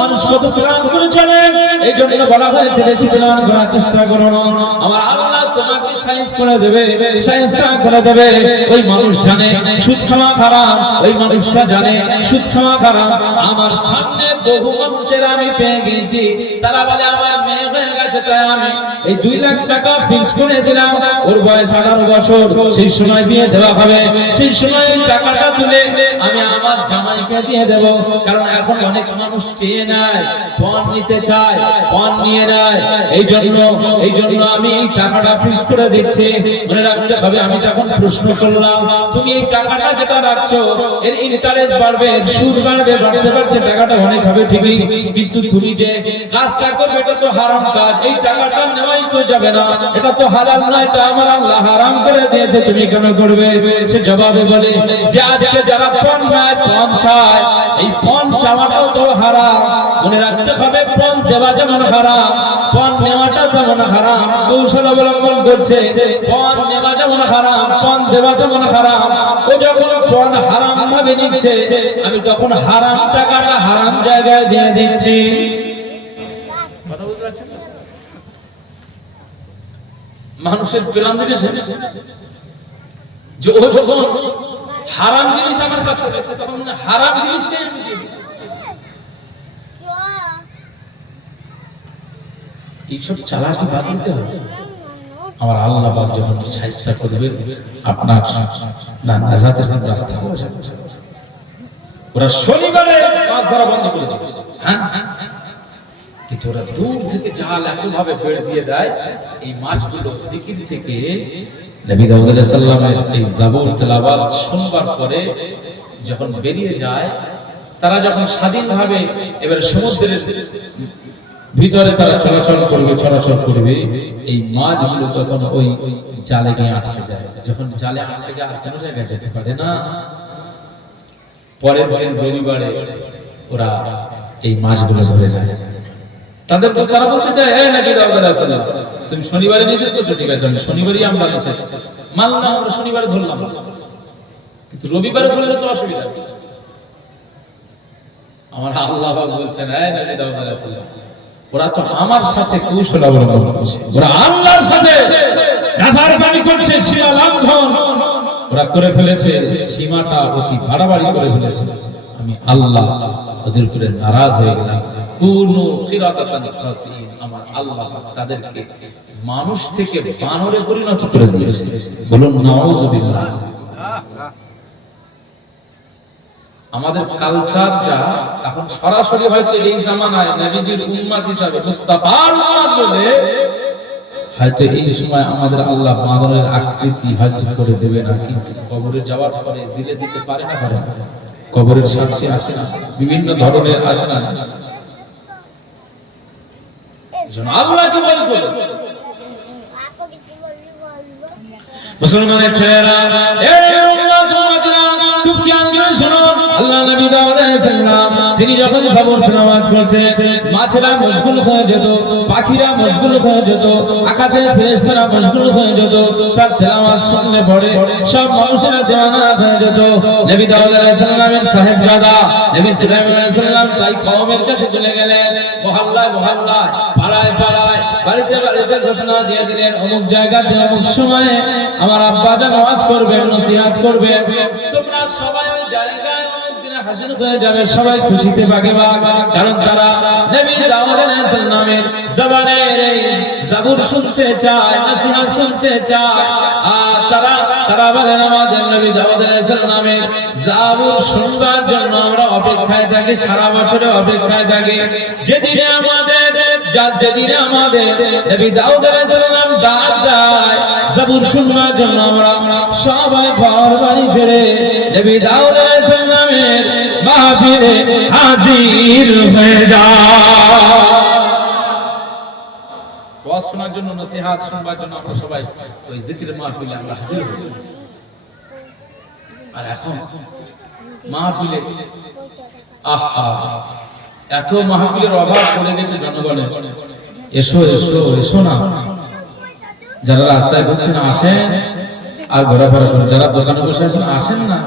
মানুষ কত প্ল্যান করে চলে, এই জন্য বলা হয়েছে বেশি প্ল্যান করার চেষ্টা করো না। আমার আল্লাহ তোমাকে সাইজ করে দেবে, সাইজটা করে দেবে। ওই মানুষ জানে সুদ খাওয়া হারাম, ওই মানুষটা জানে সুদ খাওয়া হারাম। আমার সামনে বহু মানুষের আমি পেয়ে গেছি, তারা বলে আমার মেয়ে হয়ে গেছে তাই আমি এই 2 লাখ টাকা ফিক্স করে দিলাম, ওর বয়স 18 বছর, সেই সময় বিয়ে দেওয়া হবে, সেই সময় টাকাটা তুলে আমি আমার জামাইকে দিয়ে দেব। কারণ এখন অনেক মানুষ চেয়ে নেয়, পণ নিতে চায়, পণ নিয়ে নেয়। এই জন্য আমি এই টাকাটা ফিক্স করে দিচ্ছি। মনে রাখতে হবে, আমি যখন প্রশ্ন করলাম তুমি এই টাকাটা যেটা রাখছো এর ইন্টারেস্ট বাড়বে, সুদ বাড়বে, বাড়তে টাকাটা অনেক হবে ঠিকই, কিন্তু তুমি যে কাজটা করবে এটা তো হারাম কাজ, এই টাকাটা নেওয়াই তো যাবে না, এটা তো হালাল নয়, এটা আমার আল্লাহ হারাম করে দিয়েছে, তুমি কেন করবে? সে জবাবে বলে যে আজকে যারা পণ নেয়, পণ চায়, এই পণ চাওয়াটাও তো হারাম। মনে রাখতে হবে, পণ দেওয়া যেমন হারাম, পণ নেওয়াটা তেমন হারাম। কৌশল অবলম্বন করছে, পণ নেওয়া যেমন যেমন হারাম, পান দেওয়া যেমন হারাম, ও যখন পান হারাম ভাবে নিচ্ছে, আমি তখন হারাম টাকাটা হারাম জায়গায় দিয়ে দিচ্ছি। কথা বুঝতে পারছেন? মানুষের পেলাম জিনিস যে ও যখন হারাম জিনিস আমার কাছে পেয়েছে, তখন হারাম জিনিসটাই আমি দিয়ে দিচ্ছি। এইসব চালাকি বাদ দিতে হবে। আমার আল্লাহ পাক যখন সাইজটা করবে, আপনার না নাজাতের রাস্তা হয়ে যাবে। ওরা শনিবারে মাছ ধরা বন্ধ করে দিয়েছে, কিন্তু ওরা দূর থেকে জাল এত ভাবে বেড়ে দিয়ে দেয়, এই মাছগুলো জিকির থেকে নবী দাউদ আলাইহিস সালামের এই জাবুর তেলাওয়াত শুনবার পরে যখন বেরিয়ে যায়, তারা যখন স্বাধীনভাবে এবার সমুদ্রের ভিতরে তারা চলাচল করবে, এই মাছগুলো তখন ওই জালে গিয়ে আটকে যায়। যখন জালে আটকে যায়, আর কোনো জায়গায় যেতে পারে না। পরের দিন রবিবারে ওরা এই মাছগুলো ধরে যায়। তাদের তারা বলতে চায়, এই নবী দাউদ আলাইহিস সালাম, তুমি শনিবারে নিষেধ করছো, ঠিক আছে, আমি শনিবারই আমরা নিষেধ মানলাম, আমরা শনিবারে ধরলাম, কিন্তু রবিবারে ধরলে তো অসুবিধা। আমার আল্লাহ পাক বলছেন, এই নবী দাউদ আলাইহিস সালাম, ওরা তো আমার সাথে কৌশল অবলম্বন করছে, ওরা আল্লাহর সাথে নাফরমানি করছে, সীমা লঙ্ঘন ওরা করে ফেলেছে, সীমাটা অতি বাড়াবাড়ি করে ফেলেছে। আমি আল্লাহ ওদের উপরে নারাজ হয়ে গেলাম। কুনু কিরাতাতান খাসিন, আমার আল্লাহ তাদেরকে মানুষ থেকে বানরে পরিণত করে দিয়েছে। বলুন নাউযুবিল্লাহ। আমাদের কালচার যা এখন সরাসরি হয়তো এই জামানায় নবীজির উম্মত হিসাবে, মুস্তাফার উম্মত বলে হয়তো এই সময় আমাদের আল্লাহ বানরের আকৃতি হয়তো করে দেবে না, কিন্তু কবরে যাওয়ার পরে দিলে দিতে পারে না, পারে না। কবরের শাস্তি আসে না, বিভিন্ন ধরনের আসে না। আল্লাহকে বলবো, মুসলমানের ছেলেরা, খুব খেয়াল করে শোনো। আল্লাহ নবী দাউদ আলাইহিস সালাম তিনি যখন সাবর তেলাওয়াত করতেন, মাছেরা মশগুল হয়ে যেত, পাখিরা মশগুল হয়ে যেত, আকাশের ফেরেশতারা মশগুল হয়ে যেত। তার তেলাওয়াত শুনলে পরে সব মানুষেরা দিওয়ানা হয়ে যেত। নবী দাউদ আলাইহিস সালামের সাহেবজাদা নবী সুলাইমান আলাইহিস সালাম তাই কওমের কাছে চলে গেলেন, মহল্লায় মহল্লায়, পাড়ায় পাড়ায়, বাড়িতে বাড়িতে ঘোষণা দিয়ে দিলেন, অমুক জায়গাতে অমুক সময়ে আমার আব্বা জান ওয়াজ করবেন, নসিহত করবেন, তোমরা সবাই ওই জায়গায় অমুক দিনে হাজির হয়ে যাবে, সবাই খুশিতে বাগেবা। কারণ তারা নবী দাউদ আলাইহিস সালামের জবানের এই জাবুর শুনতে চায়, নসিহত শুনতে চায়। আর তারা বলেন, আমাদের নবী দাউদ আলাইহিস সালামের জাবুর শুনবার জন্য আমরা অপেক্ষায় থাকি, সারা বছরে অপেক্ষায় থাকি। যেদিনে আমাদের নবী দাউদ আলাইহিস সালাম ডাক দেয় জাবুর শুনবার জন্য, আমরা সবাই ঘর বাড়ি ছেড়ে নবী দাউদ আলাইহিস সালামের মাহফিলে হাজির হয়ে যায়। ওয়াজ শোনার জন্য, নসিহত শুনবার জন্য আমরা সবাই ওই জিকিরের মাহফিলে আমরা হাজির হই। আর এখন মাহফিলে আহা, এত মাহফিলের অভাব পড়ে গেছে জনগণের। এসো এসো এসো না, যারা রাস্তায় ঘুরছেন আসেন, আর ঘোরাফেরা করেন, যারা দোকানে বসে আছেন আসেন না,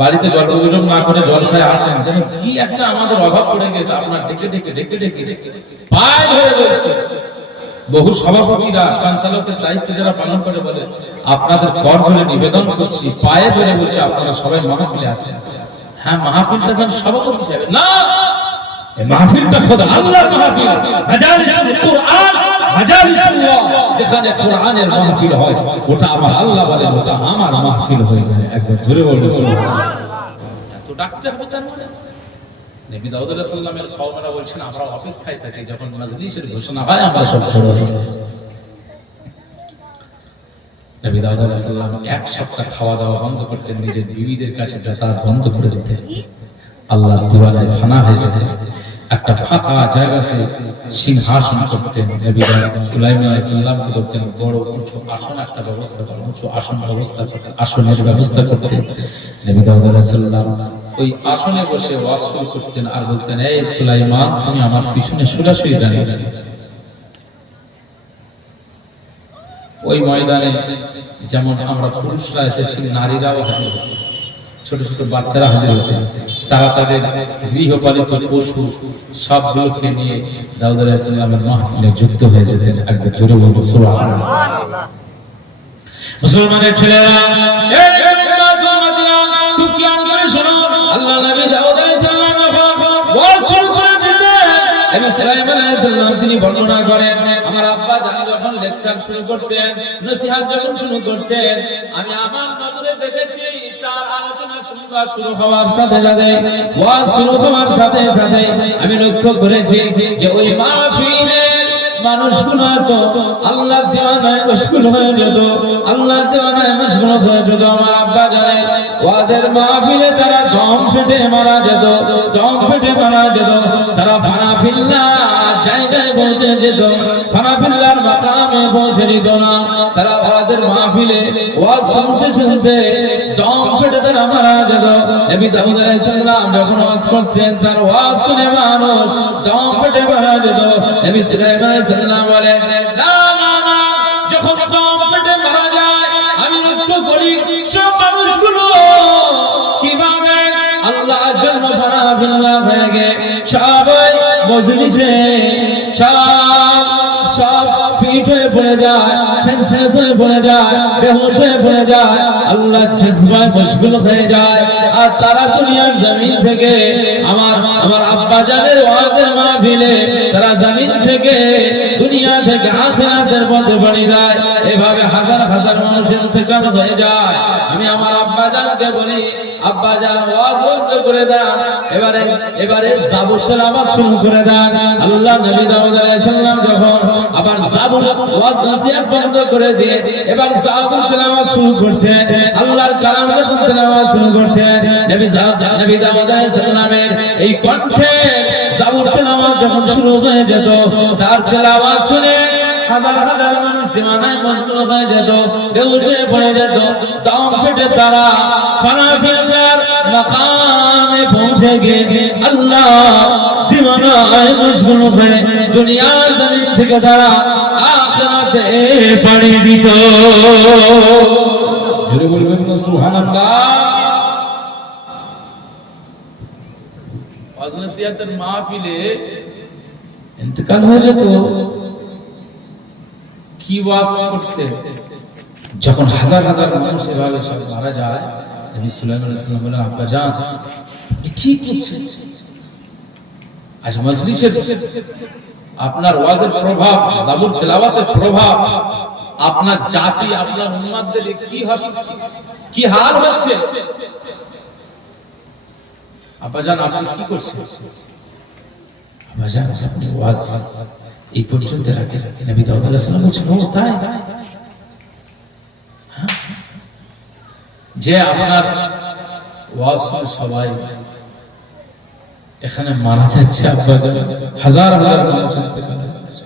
বাড়িতে গল্প গুজব না করে জলসায় আসেন। যেন কি একটা আমাদের অভাব পড়ে গেছে, আপনার ডেকে ডেকে ডেকে ডেকে পায়ে ধরে বলছে। বহু সভাপতিরা, সঞ্চালকের দায়িত্ব যারা পালন করে বলে, আপনাদের কর ধরে নিবেদন করছি, পায়ে ধরে বলছে আপনারা সবাই মাহফিলে আসেন। হ্যাঁ, মাহফিলটা যেন সভাপতি সাহেব না, এই মাহফিলটা খোদা আল্লাহর মাহফিল, মাজালিসুল কুরআন, মাজালিসুল্লাহ, যেখানে কোরআনের মাহফিল হয়, ওটা আমার আল্লাহ বলেন ওটা আমার মাহফিল হয়ে যায়। একবার জোরে বলুন সুবহানাল্লাহ। তো ডাক্তার হতেন নবী দাউদ আলাইহিস সালামের কওমেরা বলছেন, আমরা অপেক্ষায় থাকি, যখন মাজলিসের ঘোষণা হয় আমরা সব জড়ো হই। নবী দাউদ আলাইহিস সালাম এক সপ্তাহ খাওয়া দাওয়া বন্ধ করতেন, নিজের বিবিদের কাছে যাতায়াত বন্ধ করে দিতেন, আল্লাহ দিওয়ানায় ফানা হয়ে যেতেন। একটা ফাঁকা জায়গাতে সিংহাসন করতেন। নবী সুলাইমান আলাইহিস সালামকে বলতেন, বড় উঁচু আসন একটা ব্যবস্থা করো, উঁচু আসন ব্যবস্থা করতেন, আসনের ব্যবস্থা করতেন। নবী দাউদ আলাইহিস সালাম ওই আসনে বসে ওয়াজ শুরু করতেন আর বলতেন, এই সুলাইমান, তুমি আমার পিছনে সোজাসুজি দাঁড়িয়ে ওই ময়দানে যেমন আমরা পুরুষরা এসেছি, নারীরাও হাজির হতো, ছোট ছোট বাচ্চারা হাজির হতেন। তারা তাদের গৃহপালিত পশু সবগুলোকে নিয়ে দাউদ আলাইহিস সালামের মাহফিলে যুক্ত হয়ে যেতেন। একবার জোরে বলবো সুবহানাল্লাহ। মুসলমানের ছেলেরা, খুব খেয়াল করে শোনো, আল্লাহ নবী দাউদ আলাইহিস সালাম ওয়াজ শুরু করে দিতেন। নবী সুলাইমান আলাইহিস সালাম তিনি বর্ণনা করেন, আমার আব্বা যখন লেকচার শুরু করতেন, নসিহত যখন শুরু করতেন, আমি আমার নজরে দেখেছি তার আলোচনা শুরু হওয়ার সাথে সাথে, ওয়াজ শুরু হওয়ার সাথে সাথে আমি লক্ষ্য করেছি যে ওই মাহফিলে মানুষগুলো তো আল্লাহর দিওয়ানায় মশগুল হয়ে যেত, আল্লাহর দিওয়ানায় মশগুল হয়ে যেত। আমার আব্বা জানে ওয়াজের মাহফিলে তারা দম ফেটে মারা যেত, দম ফেটে মারা যেত। তারা ফানাফিল্লাহ জায়গায় পৌঁছে যেত, ফানাফিল্লাহর মাকামে পৌঁছে যেত না। তারা ওয়াজের মাহফিলে ওয়াজ শুনতে শুনতে দম ফেটে তারা মারা যেত। নবী দাউদ আলাইহিস সালাম যখন ওয়াজ করতেন, তার ওয়াজ শুনে মানুষ দম ফেটে মারা যেত। নবী সুলাইমান আলাইহিস সালাম বলেন, না না না, যখন দম ফেটে মারা যায় আমি লক্ষ্য করি সব মানুষগুলো কিভাবে আল্লাহর জন্য ফানাফিল্লাহ হয়ে গে সবাই মজলিসে সব ফিট হয়ে পড়ে যায়, সেন্সলেস হয়ে পড়ে যায়, বেহুশ হয়ে পড়ে যায়, আল্লাহর জিসমায় মশগুল হয়ে যায়। আর তারা দুনিয়ার জমিন থেকে আমার আব্বা জানের ওয়াজের মাহফিলে তারা জমিন থেকে দুনিয়া থেকে আখিরাতের পথে বাড়ি যায়। এভাবে হাজার হাজার মানুষ ইন্তেকাল হয়ে যায়। আমি আমার আব্বা জানকে বলি, আব্বা জান ওয়াজ বন্ধ করে দেন, এবারে জাবুর তেলাওয়াত শুরু করে দেন। আল্লাহ নবী দাউদ আলাইহিস সালাম যখন আবার জাবুর ওয়াজ নসিহত বন্ধ করে দিয়ে এবার জাবুর তেলাওয়াত শুরু করতেন, আল্লাহর কালাম যখন তেলাওয়াত শুরু করতেন, নবী দাউদ আলাইহিস সালামের এই কণ্ঠে জাবুর তেলাওয়াত যখন শুরু হয়ে যেত, তার তেলাওয়াত শুনে হাজার হাজার মানুষ দিওয়ানায় মশগুল হয়ে যেত, বেহুশ হয়ে পড়ে যেত, দম ফেটে তারা ফানাফিল্লাহর মাকামে পৌঁছে গিয়ে আল্লাহ দিওয়ানায় মশগুল হয়ে দুনিয়ার জমিন থেকে তারা আখিরাতে পাড়ি দিত। জোরে বলবেন না সুবহানাল্লাহ। ওয়াজ নসিহতের মাহফিলে ইন্তেকাল হয়ে যেত। কি ওয়াজ করতে যখন হাজার হাজার মানুষ এভাবে সব মারা যায়, নবী সুলাইমান আলাইহিস সালাম বলেন, আব্বা জান কি করছেন? আজ মজলিসে আপনার ওয়াজের প্রভাব, জাবুর তেলাওয়াতের প্রভাব আপনার জাতি, আপনার উম্মতদের কি হাল হচ্ছে। আব্বা জান আপনি কি করছেন? আব্বা জান আপনি ওয়াজ এই পর্যন্ত রাখেন। নবী দাউদ আলাইহিস সালাম বলছেন, ও তাই? যে আপনার ওয়াজ শুনে সবাই এখানে মারা যাচ্ছে, আব্বা জান হাজার হাজার মানুষ ইন্তেকাল হয়ে গেছে।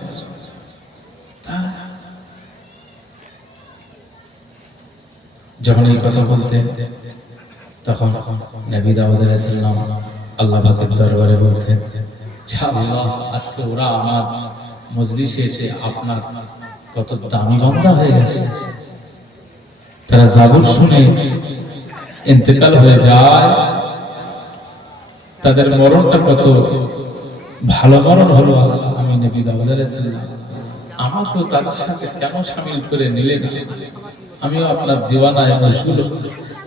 যখন এই কথা বলতেন তখন নবী দাউদ আলাইহিস সালাম আল্লাহ পাকের দরবারে বলতেন, আল্লাহ আজকে ওরা আমার মজলিসে এসে আপনার কত দামি বান্দা হয়ে গেছে, তারা জাবুর শুনে ইন্তেকাল হয়ে যায়, তাদের মরণটা কত ভালো মরণ হলো। আমি নবী দাউদ আলাইহিস সালাম আমাকেও তাদের সাথে কেন শামিল করে নিলেন? আমিও আপনার দিওয়ানায় মশগুল,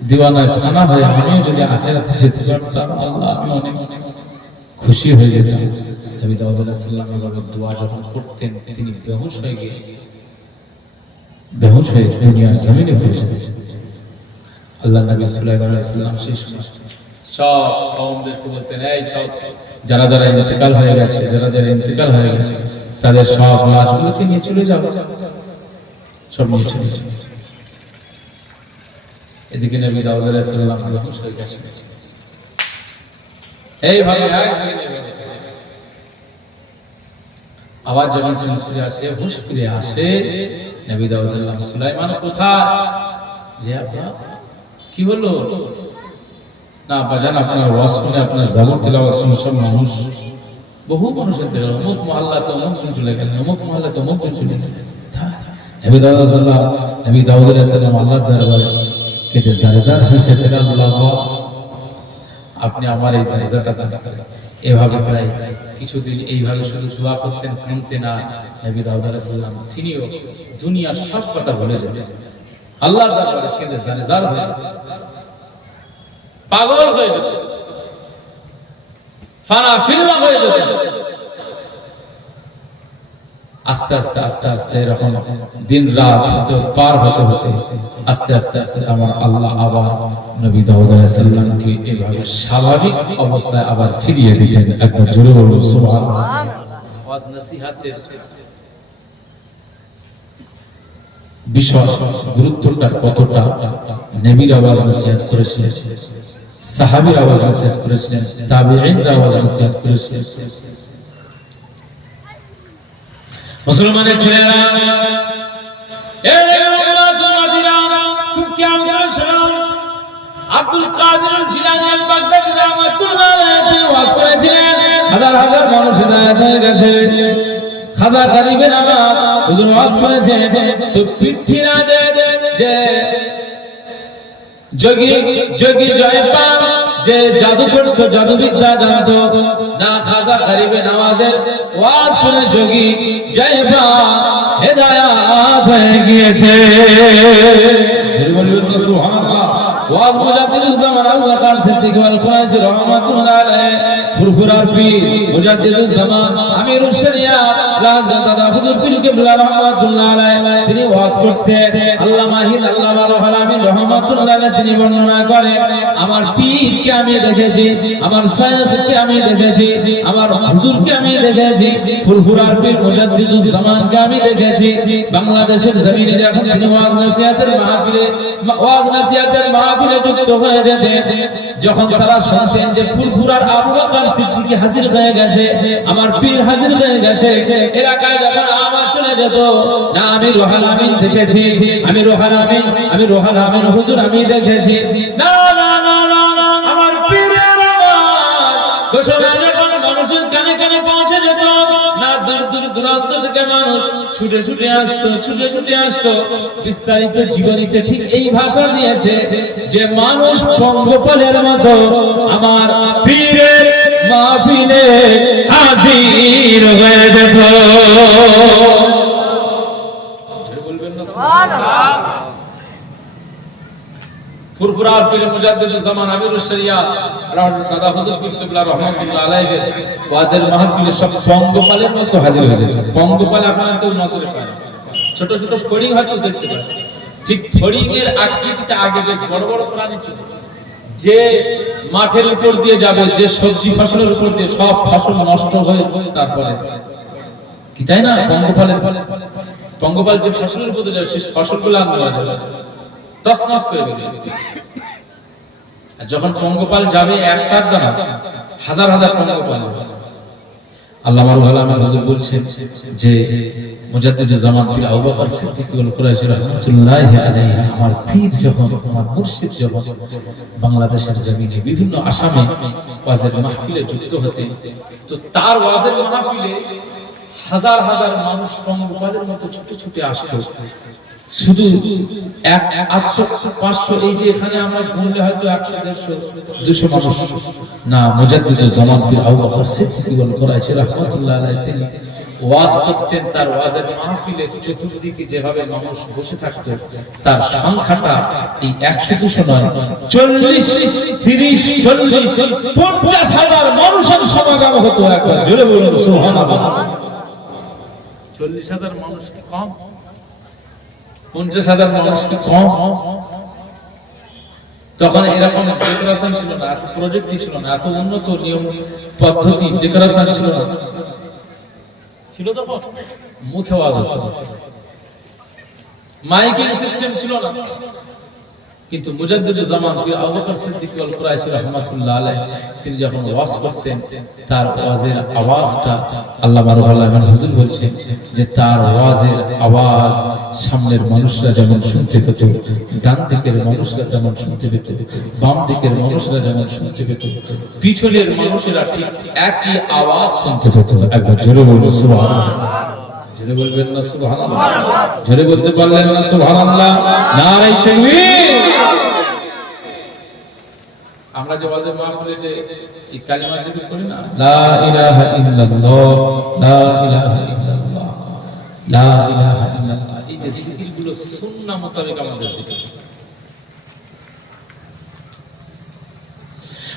দিওয়ানায় ফানা হয়ে আমিও যদি আখিরাতে যেতে পারতাম, আল্লাহ আমি অনেক খুশি হয়ে যেতাম। নবী দাউদ আলাইহিস সালাম এভাবে দোয়া যখন করতেন, তিনি বেহুশ হয়ে দুনিয়ার জমিনে পড়ে যেতেন। আল্লাহ নবী সুলাইমান আলাইহিস সালাম শেষ সব কওমদেরকে বলতেন, এই সব যারা যারা ইন্তেকাল হয়ে গেছে, তাদের সব লাশগুলোকে নিয়ে চলে যাও, সব নিয়ে চলে যাও। এদিকে নবী দাউদ আলাইহিস সালাম বেহুশ হয়ে গেছেন। এইভাবে আবার যখন সেন্স ফিরে আসে, হুঁশ ফিরে আসে, নবী দাউদ আলাইহিস সালাম, সুলাইমান কোথায়? যে আব্বা কি হলো? না আব্বা জান আপনার ওয়াজ শুনে, আপনার জাবুর তেলাওয়াত শুনে সব মানুষ, বহু মানুষের দেখলাম, অমুক মহল্লাতে অমুক জন চলে গেলেন, অমুক মহল্লাতে অমুক জন চলে গেলেন। নবী দাউদ আলাইহিস সালাম আল্লাহর দরবারে কেঁদে জারজার হয়েছে, আল্লাহ আপনি আমার এই দরজাটা দান করেন। এভাবে প্রায় কিছুদিন এইভাবে শুধু দোয়া করতেন, কাঁদতেন না নবী দাউদ আলাইহিস সালাম। তিনিও দুনিয়ার সব কথা ভুলে যেতেন, আল্লাহর দরবারে কেঁদে জারজার হয়ে পাগল হয়ে যেতেন, ফানা ফিরনা হয়ে যেতেন। আস্তে আস্তে আস্তে আস্তে এরকম দিন রাত পার হতে হতে আস্তে আস্তে আস্তে আমার আল্লাহ আবার নবী দাউদ আলাইহিস সালামকে এভাবে স্বাভাবিক অবস্থায় আবার ফিরিয়ে দিতেন। একবার জোরে বলুন সুবহানাল্লাহ। ওয়াজ নসিহতের বিষয় গুরুত্বটা কতটা, নবীর আওয়াজ নসিহত করেছিলেন, সাহাবীর আওয়াজ নসিহত করেছিলেন, তাবিঈনরা আওয়াজ নসিহত করেছিলেন। মুসলমানের ছেলেরা, খুব খেয়াল করে শোনো, আব্দুল কাদের জিলানী আল-বাগদাদী রাহমাতুল্লাহ আলাইহি ওয়াজ করেছিলেন, হাজার হাজার মানুষ হিদায়াত হয়ে গেছে। খাজা গরিবের আমার হুজুর ওয়াজ করেছেন, তো পৃথ্বীরা যে যোগী জয়পাল যে জাদু করতো, জাদুবিদ্যা জানতো না, খাজা গরিবের নামাজের ওয়াজ শুনে যোগী জয়পাল হেদায়াত হয়ে গিয়েছে। সুবহানাল্লাহ। ওয়াজ মুজাদ্দিদুজ্জামান আবু বকর সিদ্দিক ওয়াল কুরাইশি রাহমাতুল্লাহ আলাইহি, ফুরফুরার পীর মুজাদ্দিদুজ্জামান আমিরুশ শরিয়াত লাযদাদা হুজুর পীর কিবলা রাহমাতুল্লাহ আলাইহি, তিনি ওয়াজ করতেন। আল্লামা হিদ আল্লামা রুহুল আমিন রাহমাতুল্লাহ আলাইহি তিনি বর্ণনা করেন, আমার পীরকে আমি দেখেছি, আমার শায়খকে আমি দেখেছি, আমার হুজুরকে আমি দেখেছি, ফুরফুরার পীর মুজাদ্দিদুজ্জামানকে আমি দেখেছি। বাংলাদেশের জমিনে যখন তিনি ওয়াজ নসিহতের মাহফিলে যুক্ত হয়ে যেতেন, যখন তারা শুনতেন যে ফুরফুরার আবু বকর সিদ্দিক হাজির হয়ে গেছে, আমার পীর হাজির হয়ে গেছে, এলাকায় যখন আওয়াজ চলে যেত, না আমি রুহুল আমিন দেখেছি, আমি রুহুল আমিন হুজুর আমি দেখেছি, না না না না, আমার পীরের আওয়াজ ঘোষণা যখন মানুষের কানে কানে পৌঁছে যেত, না দূর দূর দূরান্ত থেকে মানুষ ছুটে ছুটে আসতো। বিস্তারিত জীবনীতে ঠিক এই ভাষা দিয়েছে যে মানুষ পঙ্গপালের মতো আমার পীরের মাহফিলে হাজির হয়ে যেত। বলবেন না সুবহানাল্লাহ। ফুরফুরার পীর মুজাদ্দিদুজ্জামান আমিরুশ শরিয়াত দাদা হুজুর পীর কিবলা রাহমাতুল্লাহ আলাইহি ওয়াজের মাহফিলে সব পঙ্গপালের মতো হাজির হয়ে যেত। পঙ্গপাল আপনারা কেউ নজরে পান, ছোট ছোট ফড়িং হয়তো দেখতে পান, ঠিক ফড়িং এর আকৃতিতে আগে বেশ বড় বড় প্রাণী ছিল, যে মাঠের উপর দিয়ে যাবে, যে সবজি ফসলের উপর দিয়ে সব ফসল নষ্ট হয়ে তারপরে কি, তাই না? পঙ্গপাল যে ফসলের উপর দিয়ে যাবে, সেই ফসলগুলো আর নেওয়া যাবে তছনছ করে দিবে। যখন পঙ্গপাল যাবে একটার দ্বারা হাজার হাজার পঙ্গপাল। আল্লামা রুহুল আমিন হুজুর বলছেন যে মুজাদ্দিদুজ্জামান পীর আবু বকর সিদ্দিক ওয়াল কুরাইশি রাহমাতুল্লাহি আলাইহি, আমার পীর যখন, আমার মুর্শিদ যখন বাংলাদেশের জমিনে বিভিন্ন আসামে ওয়াজের মাহফিলে যুক্ত হতেন, তো তার ওয়াজের মাহফিলে হাজার হাজার মানুষ পঙ্গপালের মতো ছুটে ছুটে আসতো। শুধু 800-500 এই যে এখানে আমরা গুনলে হয়তো 100-150-200 মানুষ না, মুজাদ্দিদুজ্জামান পীর আবু বকর সিদ্দিক ওয়াল কুরাইশি রাহমাতুল্লাহ আলাইহি তিনি ওয়াজ করতেন। তার ওয়াজের মাহফিলে চতুর্দিকে যেভাবে মানুষ বসে থাকতো, তার সংখ্যাটা এই 100-200 নয়, 40-30-40-50 মানুষের সমাগম হতো। একবার জোরে বলুন সুবহানাল্লাহ। 40,000 মানুষ কি কম? 50,000 মানুষ কি কম? তখন এরকম ডেকোরেশন ছিল না, এত প্রযুক্তি ছিল না, এত উন্নত নিয়ম পদ্ধতি ডেকোরেশন ছিল না। ছিল তখন মুখে আওয়াজ হতো, মাইকিং সিস্টেম ছিল না। কিন্তু মুজাদ্দিদুজ্জামান পীর আবু বকর সিদ্দিক ওয়াল কুরাইশি রাহমাতুল্লাহ আলাইহি তিনি যখন ওয়াজ করতেন, তার ওয়াজের আওয়াজটা আল্লামা রুহুল আমিন হুজুর বলছেন যে তার ওয়াজের আওয়াজ সামনের মানুষরা যেমন শুনতে পেত, ডান দিকের মানুষরা যেমন শুনতে পেত, বাম দিকের মানুষরা যেমন শুনতে পেত, পিছনের মানুষেরা ঠিক একই আওয়াজ শুনতে পেত। একবার জোরে বলুন সুবহানাল্লাহ। জোরে বলবেন না সুবহানাল্লাহ, জোরে বলতে পারলেন না সুবহানাল্লাহ, নারে তাকবীর। আমরা যে ওয়াজে মাহফিলে যে এই কালিমা জিকির করি না, লা ইলাহা ইল্লাল্লাহ, লা ইলাহা ইল্লাল্লাহ, লা ইলাহা ইল্লাল্লাহ, এই যে জিকিরগুলো সুন্নাহ মোতাবেক আমাদের জিকির।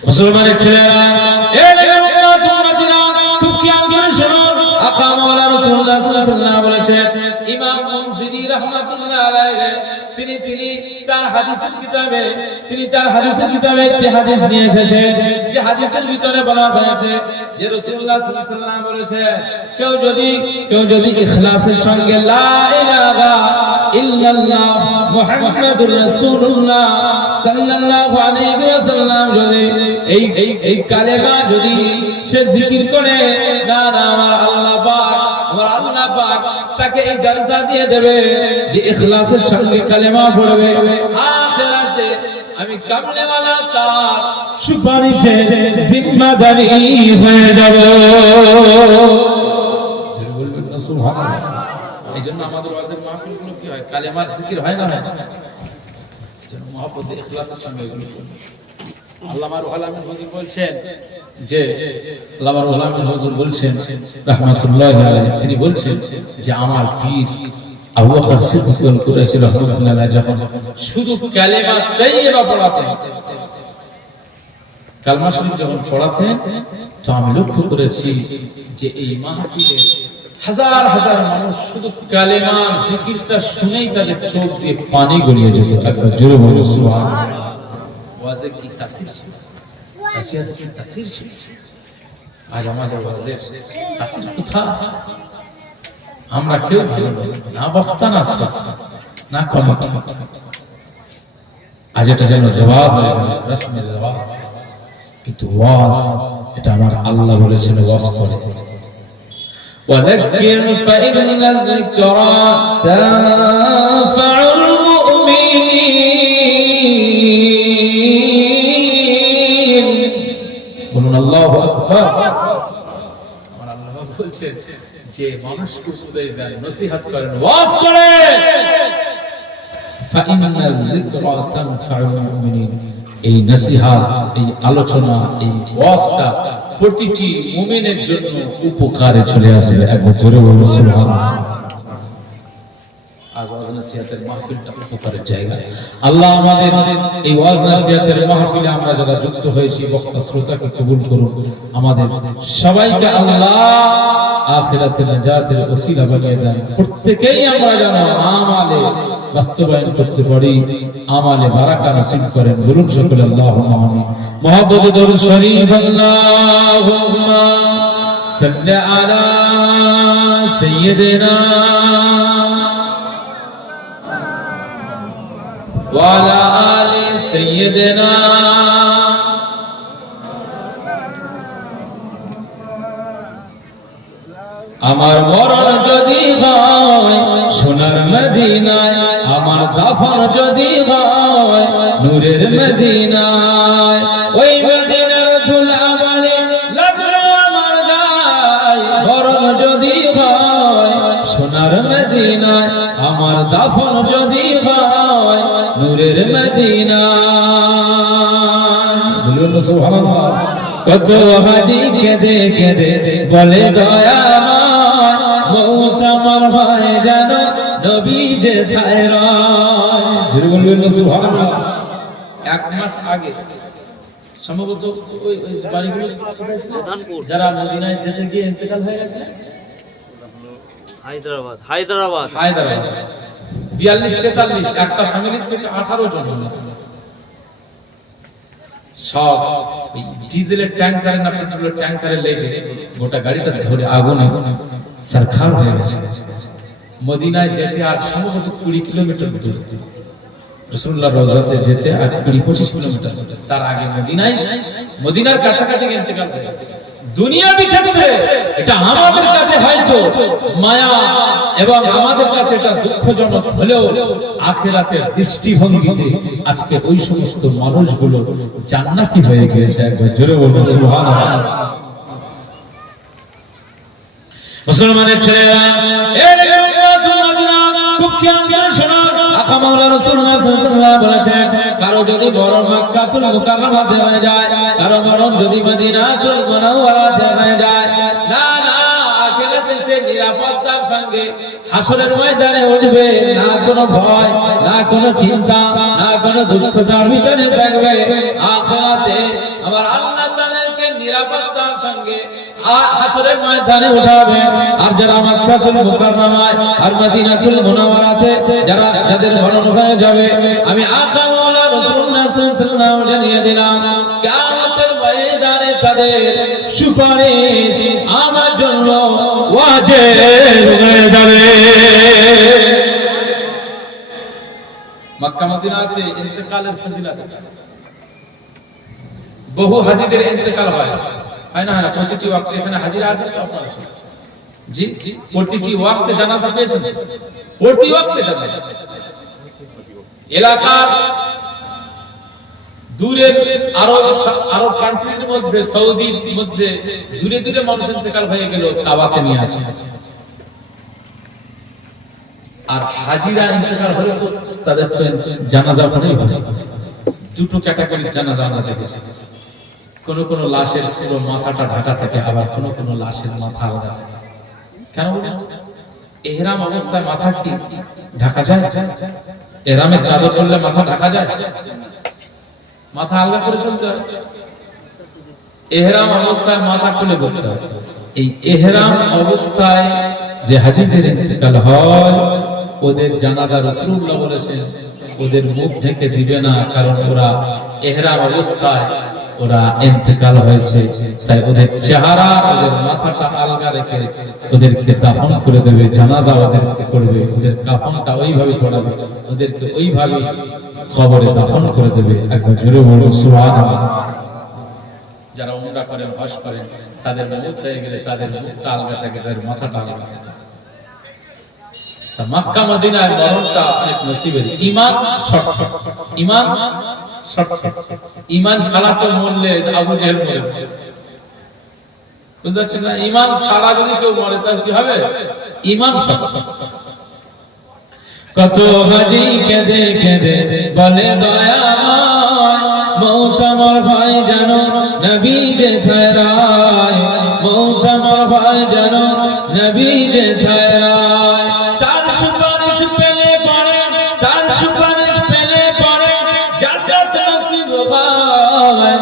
মুসলমানের ছেলেরা, এ ছেলেরা, তোমরা যারা খুব খেয়াল করে শোনো, আকা মাওলানা রাসূলুল্লাহ সাল্লাল্লাহু আলাইহি ওয়াসাল্লাম বলেছেন, ইমাম মুনজিরি রাহমাতুল্লাহ আলাইহি তিনি তার হাদিসের কিতাবে একটি হাদিস নিয়ে এসেছেন, যে হাদিসের ভিতরে বলা হয়েছে যে রাসূলুল্লাহ সাল্লাল্লাহু আলাইহি ওয়াসাল্লাম বলেছেন, কেউ যদি ইখলাসের সঙ্গে লা ইলাহা ইল্লাল্লাহ মুহাম্মাদুর রাসূলুল্লাহ সাল্লাল্লাহু আলাইহি ওয়াসাল্লাম যদি এই কালেমা যদি সে জিকির করে, না আমার আল্লাহ পাক তাকে এই দরজা দিয়ে দেবে যে ইখলাসের সঙ্গে কালেমা পড়বে, আখিরাতে আমি কামলেওয়ালা তার সুপারিশে জিম্মাদারি হয়ে যাব। বলবেন না সুবহানাল্লাহ। এইজন্য আমাদের ওয়াজের মাহফিলগুলো কি হয়, কালেমার জিকির হয় না, যেন মহব্বত ইখলাসের সঙ্গে এগুলো। আল্লামা রুহুল আমিন হুজুর বলছেন যে আল্লামা রুহুল আমিন হুজুর বলছেন রাহমাতুল্লাহি আলাইহি, তিনি বলছেন যে আমার পীর আবু বকর সিদ্দিক করেছিল রাহমাতুল্লাহি আলাইহি, যখন শুধু কালেমা তাইয়্যিবা পড়াতেন, কালেমা শরীফ যখন পড়াতেন, তো আমি লক্ষ্য করেছি যে এই মাহফিলে হাজার হাজার মানুষ শুধু কালেমা জিকিরটা শুনেই তাদের চোখ দিয়ে পানি গড়িয়ে যেত। একবার জোরে বলুন সুবহানাল্লাহ। ওয়াজে কি তাসির ছিল, তাসিয়াতে কি তাসির ছিল। আজ আমাদের ওয়াজের তাসির কোথায়? আমরা কেউ না বক্তা, না না কমিটি, আজ এটা যেন রেওয়াজ হয়ে গেল, রসমের রেওয়াজ। কিন্তু ওয়াজ এটা আমার আল্লাহ বলেছেন, ওয়াজ করে وذكر فإن الذكرى تنفع المؤمنين বলুন আল্লাহু আকবার। আমার আল্লাহ বলছেন যে মানুষকে উপদেশ দেন, নসিহত করেন, ওয়াজ করেন, فإن الذكرى تنفع المؤمنين, এই নসিহত, এই আলোচনা, এই ওয়াজটা প্রতিটি মুমিনের জন্য উপকারে চলে আসবে। একবার জোরে বলুন সুবহানাল্লাহ। আজ ওয়াজ নসিহতের মাহফিলটা উপকারের জায়গা। আল্লাহ আমাদের এই ওয়াজ নসিহতের মাহফিলে আমরা যারা যুক্ত হয়েছি, বক্তা শ্রোতাকে কবুল করুন, আমাদের সবাইকে আল্লাহ আখিরাতে নাজাতের ওসিলা বানিয়ে দেন। প্রত্যেকই আমরা যেন আমালে বাস্তবায়ন করতে পারি, আমালে বারাকা নসিব করেন। বলুন সকলে আল্লাহুম্মা আমিন। মুহাব্বতে দরুদ শরীফ, আল্লাহুম্মা সাল্লি আলা সাইয়্যিদিনা ওয়া আলা আলি সাইয়্যিদিনা। আমার মরণ যদি হয় সোনার মদিনায়, আমার দাফন যদি হয় নূরের মদিনায়, ওই মদিনার ধুলাবালি লাগলো আমার গায়ে। মরণ যদি হয় সোনার মদিনায়, আমার দাফন যদি হয় নূরের মদিনায়। বলুন সুবহানাল্লাহ। কত হাজি কেঁদে কেঁদে বলে দয়াময়, মৌত আমার হয় যেন নবী যে ঠায় রয়। জোরে বলবেন না সুবহানাল্লাহ। এক মাস আগে সম্ভবত ওই বাড়িগুলো যারা মদিনায় যেতে গিয়ে ইন্তেকাল হয়ে গেছে, হায়দ্রাবাদ 42-43 একটা ফ্যামিলির থেকে 18 জন সব ডিজেলের ট্যাঙ্কারে না পেট্রোলের ট্যাঙ্কারে লেগে গোটা গাড়িটা ধরে আগুনে সরখার হয়ে গেছে। মদিনায় যেতে আর সম্ভবত 20 কিলোমিটার দূর, রাসূলুল্লাহ রওজাতে যেতে আর 20-25 কিলোমিটার, তার আগে মদিনার কাছাকাছি ইন্তেকাল হয়ে গেছে। দুনিয়াবি ক্ষেত্রে এটা আমাদের কাছে হয়তো মায়া এবং আমাদের কাছে এটা দুঃখজনক হলেও, আখিরাতের দৃষ্টিভঙ্গিতে আজকে ওই সমস্ত মানুষগুলো জান্নাতি হয়ে গিয়েছে। একবার জোরে বলুন সুবহানাল্লাহ। মুসলমানের ছেলেরা, এর উম্মাতুল মদিনা, খুব খেয়াল করে শোনো। আকা মাওলা রাসূলুল্লাহ সাল্লাল্লাহু আলাইহি ওয়াসাল্লাম বলেছেন, কারো যদি মরণ মক্কাতুল মুকাররমাতে হয়ে যায়, কারো মরণ যদি মদিনাতুল মুনাওয়ারাতে হয়ে যায়, না না আখিরাতে সে নিরাপত্তার সঙ্গে হাসরের ময়দানে উঠবে, না কোনো ভয়, না কোনো চিন্তা, না কোনো দুঃখ তার ভিতরে থাকবে। আখিরাতে আমার আল্লাহ তাআলাকে নিরাপত্তার সঙ্গে হাসরের ময়দানে উঠাবে। আর যারা মক্কাতুল মুকাররমায় আর মদিনাতুল মুনাওয়ারাতে যাদের মরণ হয়ে যাবে, আমি আকা মাওলা রাসূলুল্লাহ সাল্লাল্লাহু আলাইহি ওয়াসাল্লাম জানিয়ে দিলাম, কিয়ামতের ময়দানে তাদের সুপারিশ আমার জন্য ওয়াজিব হয়ে যাবে। মক্কা মদিনাতে ইন্তেকালের ফজিলত, বহু হাজীদের ইন্তেকাল হয় না? প্রতিটি ওয়াক্তে এখানে হাজিরা আছে তো আপনারা? জি, প্রতিটি ওয়াক্তে জানাজা পেয়েছেন? প্রতি ওয়াক্তে জানাজা। এলাকার দূরের আরব কান্ট্রির মধ্যে, সৌদির মধ্যে দূরে দূরে মানুষ ইন্তেকাল হয়ে গেল, কাবাতে নিয়ে আসে। আর হাজিরা ইন্তেকাল হলে তো তাদের জানাজা পড়েই হবে। দুটো ক্যাটাগরির জানাজা আমরা দেখেছি। কোন কোন লাশের পুরো মাথাটা ঢাকা থাকে, আবার কোন কোন লাশের মাথা আলাদা থাকে। কেন বলেন? ইহরাম অবস্থায় মাথা কি ঢাকা যায়? ইহরামের চাদর পরলে মাথা ঢাকা যায়? মাথা আলাদা করে চলতে হয়। ইহরাম অবস্থায় মাথা খুলে বলতে হয়। এই ইহরাম অবস্থায় যে হাজীদের ইন্তেকাল হয়, ওদের জানাজা রাসূলুল্লাহ বলেছেন ওদের মুখ ঢেকে দিবে না, কারণ ওরা ইহরাম অবস্থায় ওরা ইন্তেকাল হয়েছে, তাই ওদের চেহারা, ওদের মাথাটা আলগা রেখে ওদেরকে দাফন করে দেবে, জানাজা ওদেরকে করবে, ওদের কাফনটা ওইভাবে পড়াবে, ওদেরকে ওইভাবে কবরে দাফন করে দেবে। একবার জোরে বলো সুবহানাল্লাহ। যারা উমরা করেন, হজ করেন, তাদের মউত হয়ে গেলে তাদের মুখটা আলগা থাকে, তাদের মাথাটা আলগা থাকে। তা মক্কা মদিনার মরণটা অনেক নসিবের। ঈমান শর্ত, ঈমান শর্ত। ঈমান ছাড়া তো মরলে আবু জেহেল মরে, বুঝতে পারছেন না? ঈমান ছাড়া যদি কেউ মরে তার কি হবে? ঈমান শর্ত। কত হাজী কেঁদে কেঁদে বলে দয়াময়, মউত আমার ভয় জানো নবী যে ঠেরায়, মউত আমার ভয় জানো নবী যে ঠেরায়। তার সুপারিশ পেলে পরে, তার সুপারিশ পেলে পরে জান্নাত নসিব হয়।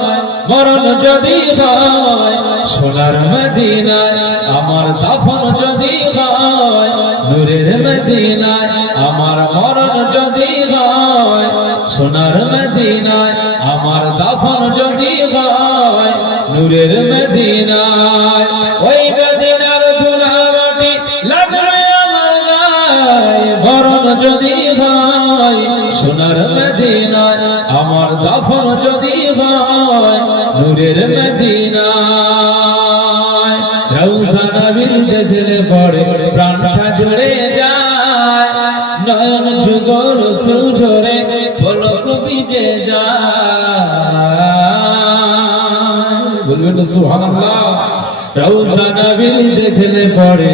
মরণ যদি হয় সোনার মদিনায়, আমার দাফন যদি হয় নূরের মদিনায়, আমার মরণ যদি হয় সোনার মদিনায়, আমার দাফন যদি হয় নূরের মদিনায়। ওই মদিনার ধুলা মাটি লাগবে আমার গায়ে, মরণ যদি হয় সোনার মদিনায়, আমার দাফন যদি হয় নূরের মদিনায়। রওজা নবীর দেখলে পরে প্রাণটা জুড়ে যায়, নয়ন যুগল সুঝরে পলক ভিজে যায়। বলবেন সুবহানাল্লাহ। রওজা নবীর দেখলে পরে,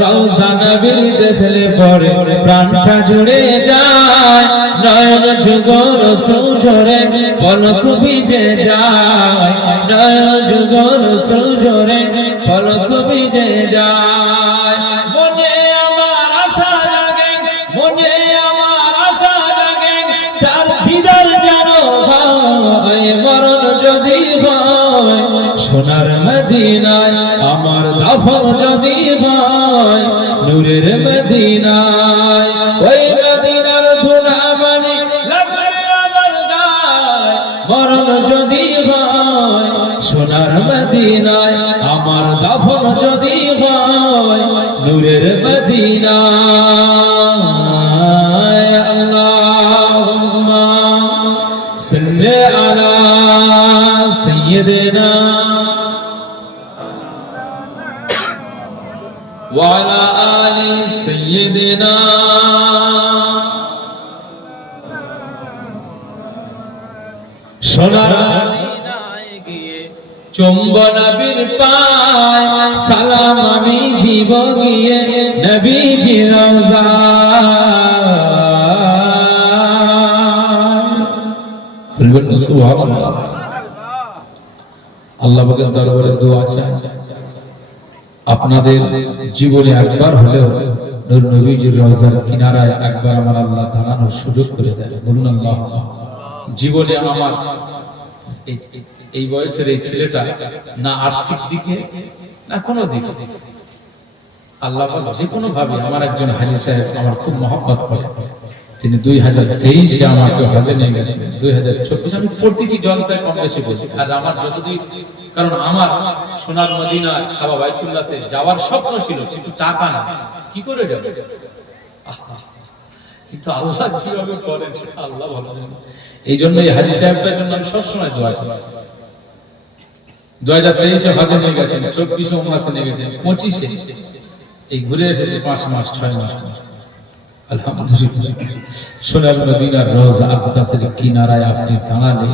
রওজা নবীর দেখলে পরে প্রাণটা জুড়ে যায়, নয়ন যুগল সুঝরে পলক ভিজে যায়, নয়ন যুগল সুঝরে পলক ভিজে যায়। মনে আমার আশা জাগে, মনে আমার আশা জাগে, তার দিদার যেন হয়। মরণ যদি হয় সোনার মদিনায়, আমার দাফন যদি হয় নূরের মদিনায়। ওই মদিনার ধুলা মানি লাগবে আমার গায়ে, মরণ যদি হয় সোনার মদিনায়, আমার দাফন যদি হয় নূরের মদিনায়। আল্লাহুম্মা সাল্লি আলা সাইয়্যিদিনা ওয়া আলা আলি সাইয়্যিদিনা। সোনার মদিনায় গিয়ে চুম্বন নবীর পায়, সালাম আমি দিব গিয়ে নবীজি রওজা বলবেন সুবহানাল্লাহ আল্লাহ পাকের দরবারে দোয়া চাই আপনাদের জীবনে একবার হলেও নূর নবীজির রওজার কিনারায় একবার আমার আল্লাহ দাঁড়ানোর সুযোগ করে দেন বলুন আল্লাহ জীবনে আমার এই বয়সের এই ছেলেটা না আর্থিক দিকে না কোনো দিকে আল্লাহ পাক যে কোনো ভাবে আমার একজন হাজী সাহেব আমার খুব মহব্বত করে তিনি 2023 এ আমাকে হজে নিয়ে গেছেন 2024 আমি প্রতিটি জলসায় কম বেশি বলি আর আমার যতদিন কারণ আমার সোনার মদিনা কাবা বাইতুল্লাহতে যাওয়ার স্বপ্ন ছিল কিন্তু টাকা না কি করে যাব কিন্তু আল্লাহ কিভাবে করেন সেটা আল্লাহ ভালো জানেন এইজন্য এই হাজী সাহেবটার জন্য আমি সবসময় দোয়া চাই 2023 এ হজে নিয়ে গেছেন 24 এ উমরাতে নিয়ে গেছেন 25 এ এই ঘুরে এসেছে 5 মাস 6 মাস আলহামদুলিল্লাহ সোনার মদিনার রওজা আকদাসের কিনারায় আপনি দাঁড়ালে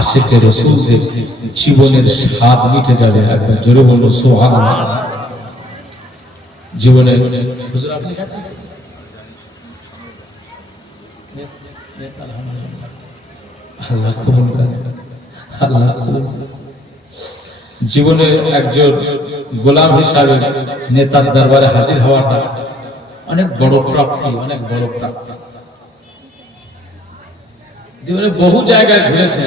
আশিকে রাসূলের জীবনের স্বাদ মিটে যাবে একবার জোরে বলুন সুবহানাল্লাহ জীবনে হুজুর আপনি কাছে আল্লাহ কবুল করেন আল্লাহ কবুল জীবনে একজন গোলাম হিসাবে নেতার দরবারে হাজির হওয়াটা অনেক বড় প্রাপ্তি অনেক বড় প্রাপ্তি জীবনে বহু জায়গায় ঘুরেছে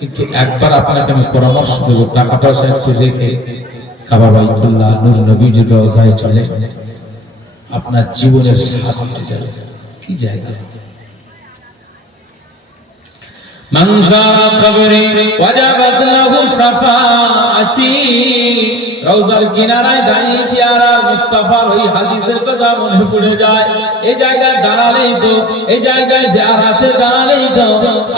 কিন্তু একবার আপনাকে আমি পরামর্শ দেব টাকা পয়সা একটু রেখে কাবা বাইতুল্লাহ নূর নবীজির রওজায় চলে আপনার জীবনের স্বাদ মিটে যাবে কি জায়গা من زار قبري وجبت له شفاعتي রওজার কিনারায় দাঁড়িয়েছি আর মুস্তাফার ওই হাদিসের কথা মনে পড়ে যায় এই জায়গায় দাঁড়ালেই তো এই জায়গায় জিয়ারতে দাঁড়ালেই তো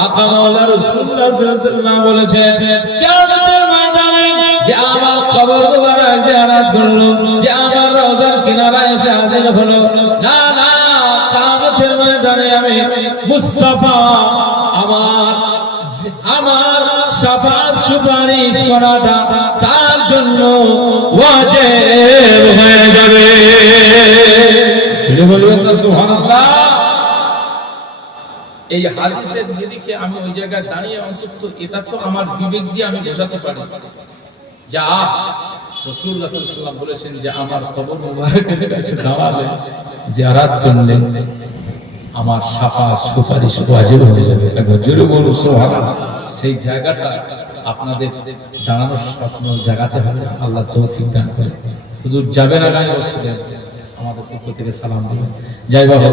আকা মাওলা রাসূলুল্লাহ সাল্লাল্লাহু আলাইহি ওয়াসাল্লাম বলেছেন কিয়ামতের ময়দানে যে আমার কবর মুবারক জিয়ারত করলো যে আমার রওজার কিনারায় এসে হাজির হলো না না কিয়ামতের ময়দানে আমি মুস্তাফা আমার শাফাত সুপারিশ করাটা তার জন্য ওয়াজিব হয়ে যাবে বলুন না সুবহানাল্লাহ এই হাদিসের নিরিখে আমি ওই জায়গায় দাঁড়িয়ে অন্তত এটা তো আমার বিবেক দিয়ে আমি বোঝাতে পারি যা রাসূলুল্লাহ সাল্লাল্লাহু আলাইহি ওয়াসাল্লাম বলেছেন যে আমার কবর মুবারকের কাছে দাঁড়ালে জিয়ারত করলে আমার শাফাত সুপারিশ ওয়াজিব হয়ে যাবে একবার জোরে বলুন সুবহানাল্লাহ সেই জায়গাটা আপনাদের দাঁড়ানোর স্বপ্ন জায়গাতে হবে আল্লাহ তৌফিক দান করে হুজুর যাবেন আগামী বছরে আমাদের পক্ষ থেকে সালাম দিবেন জয় বাবা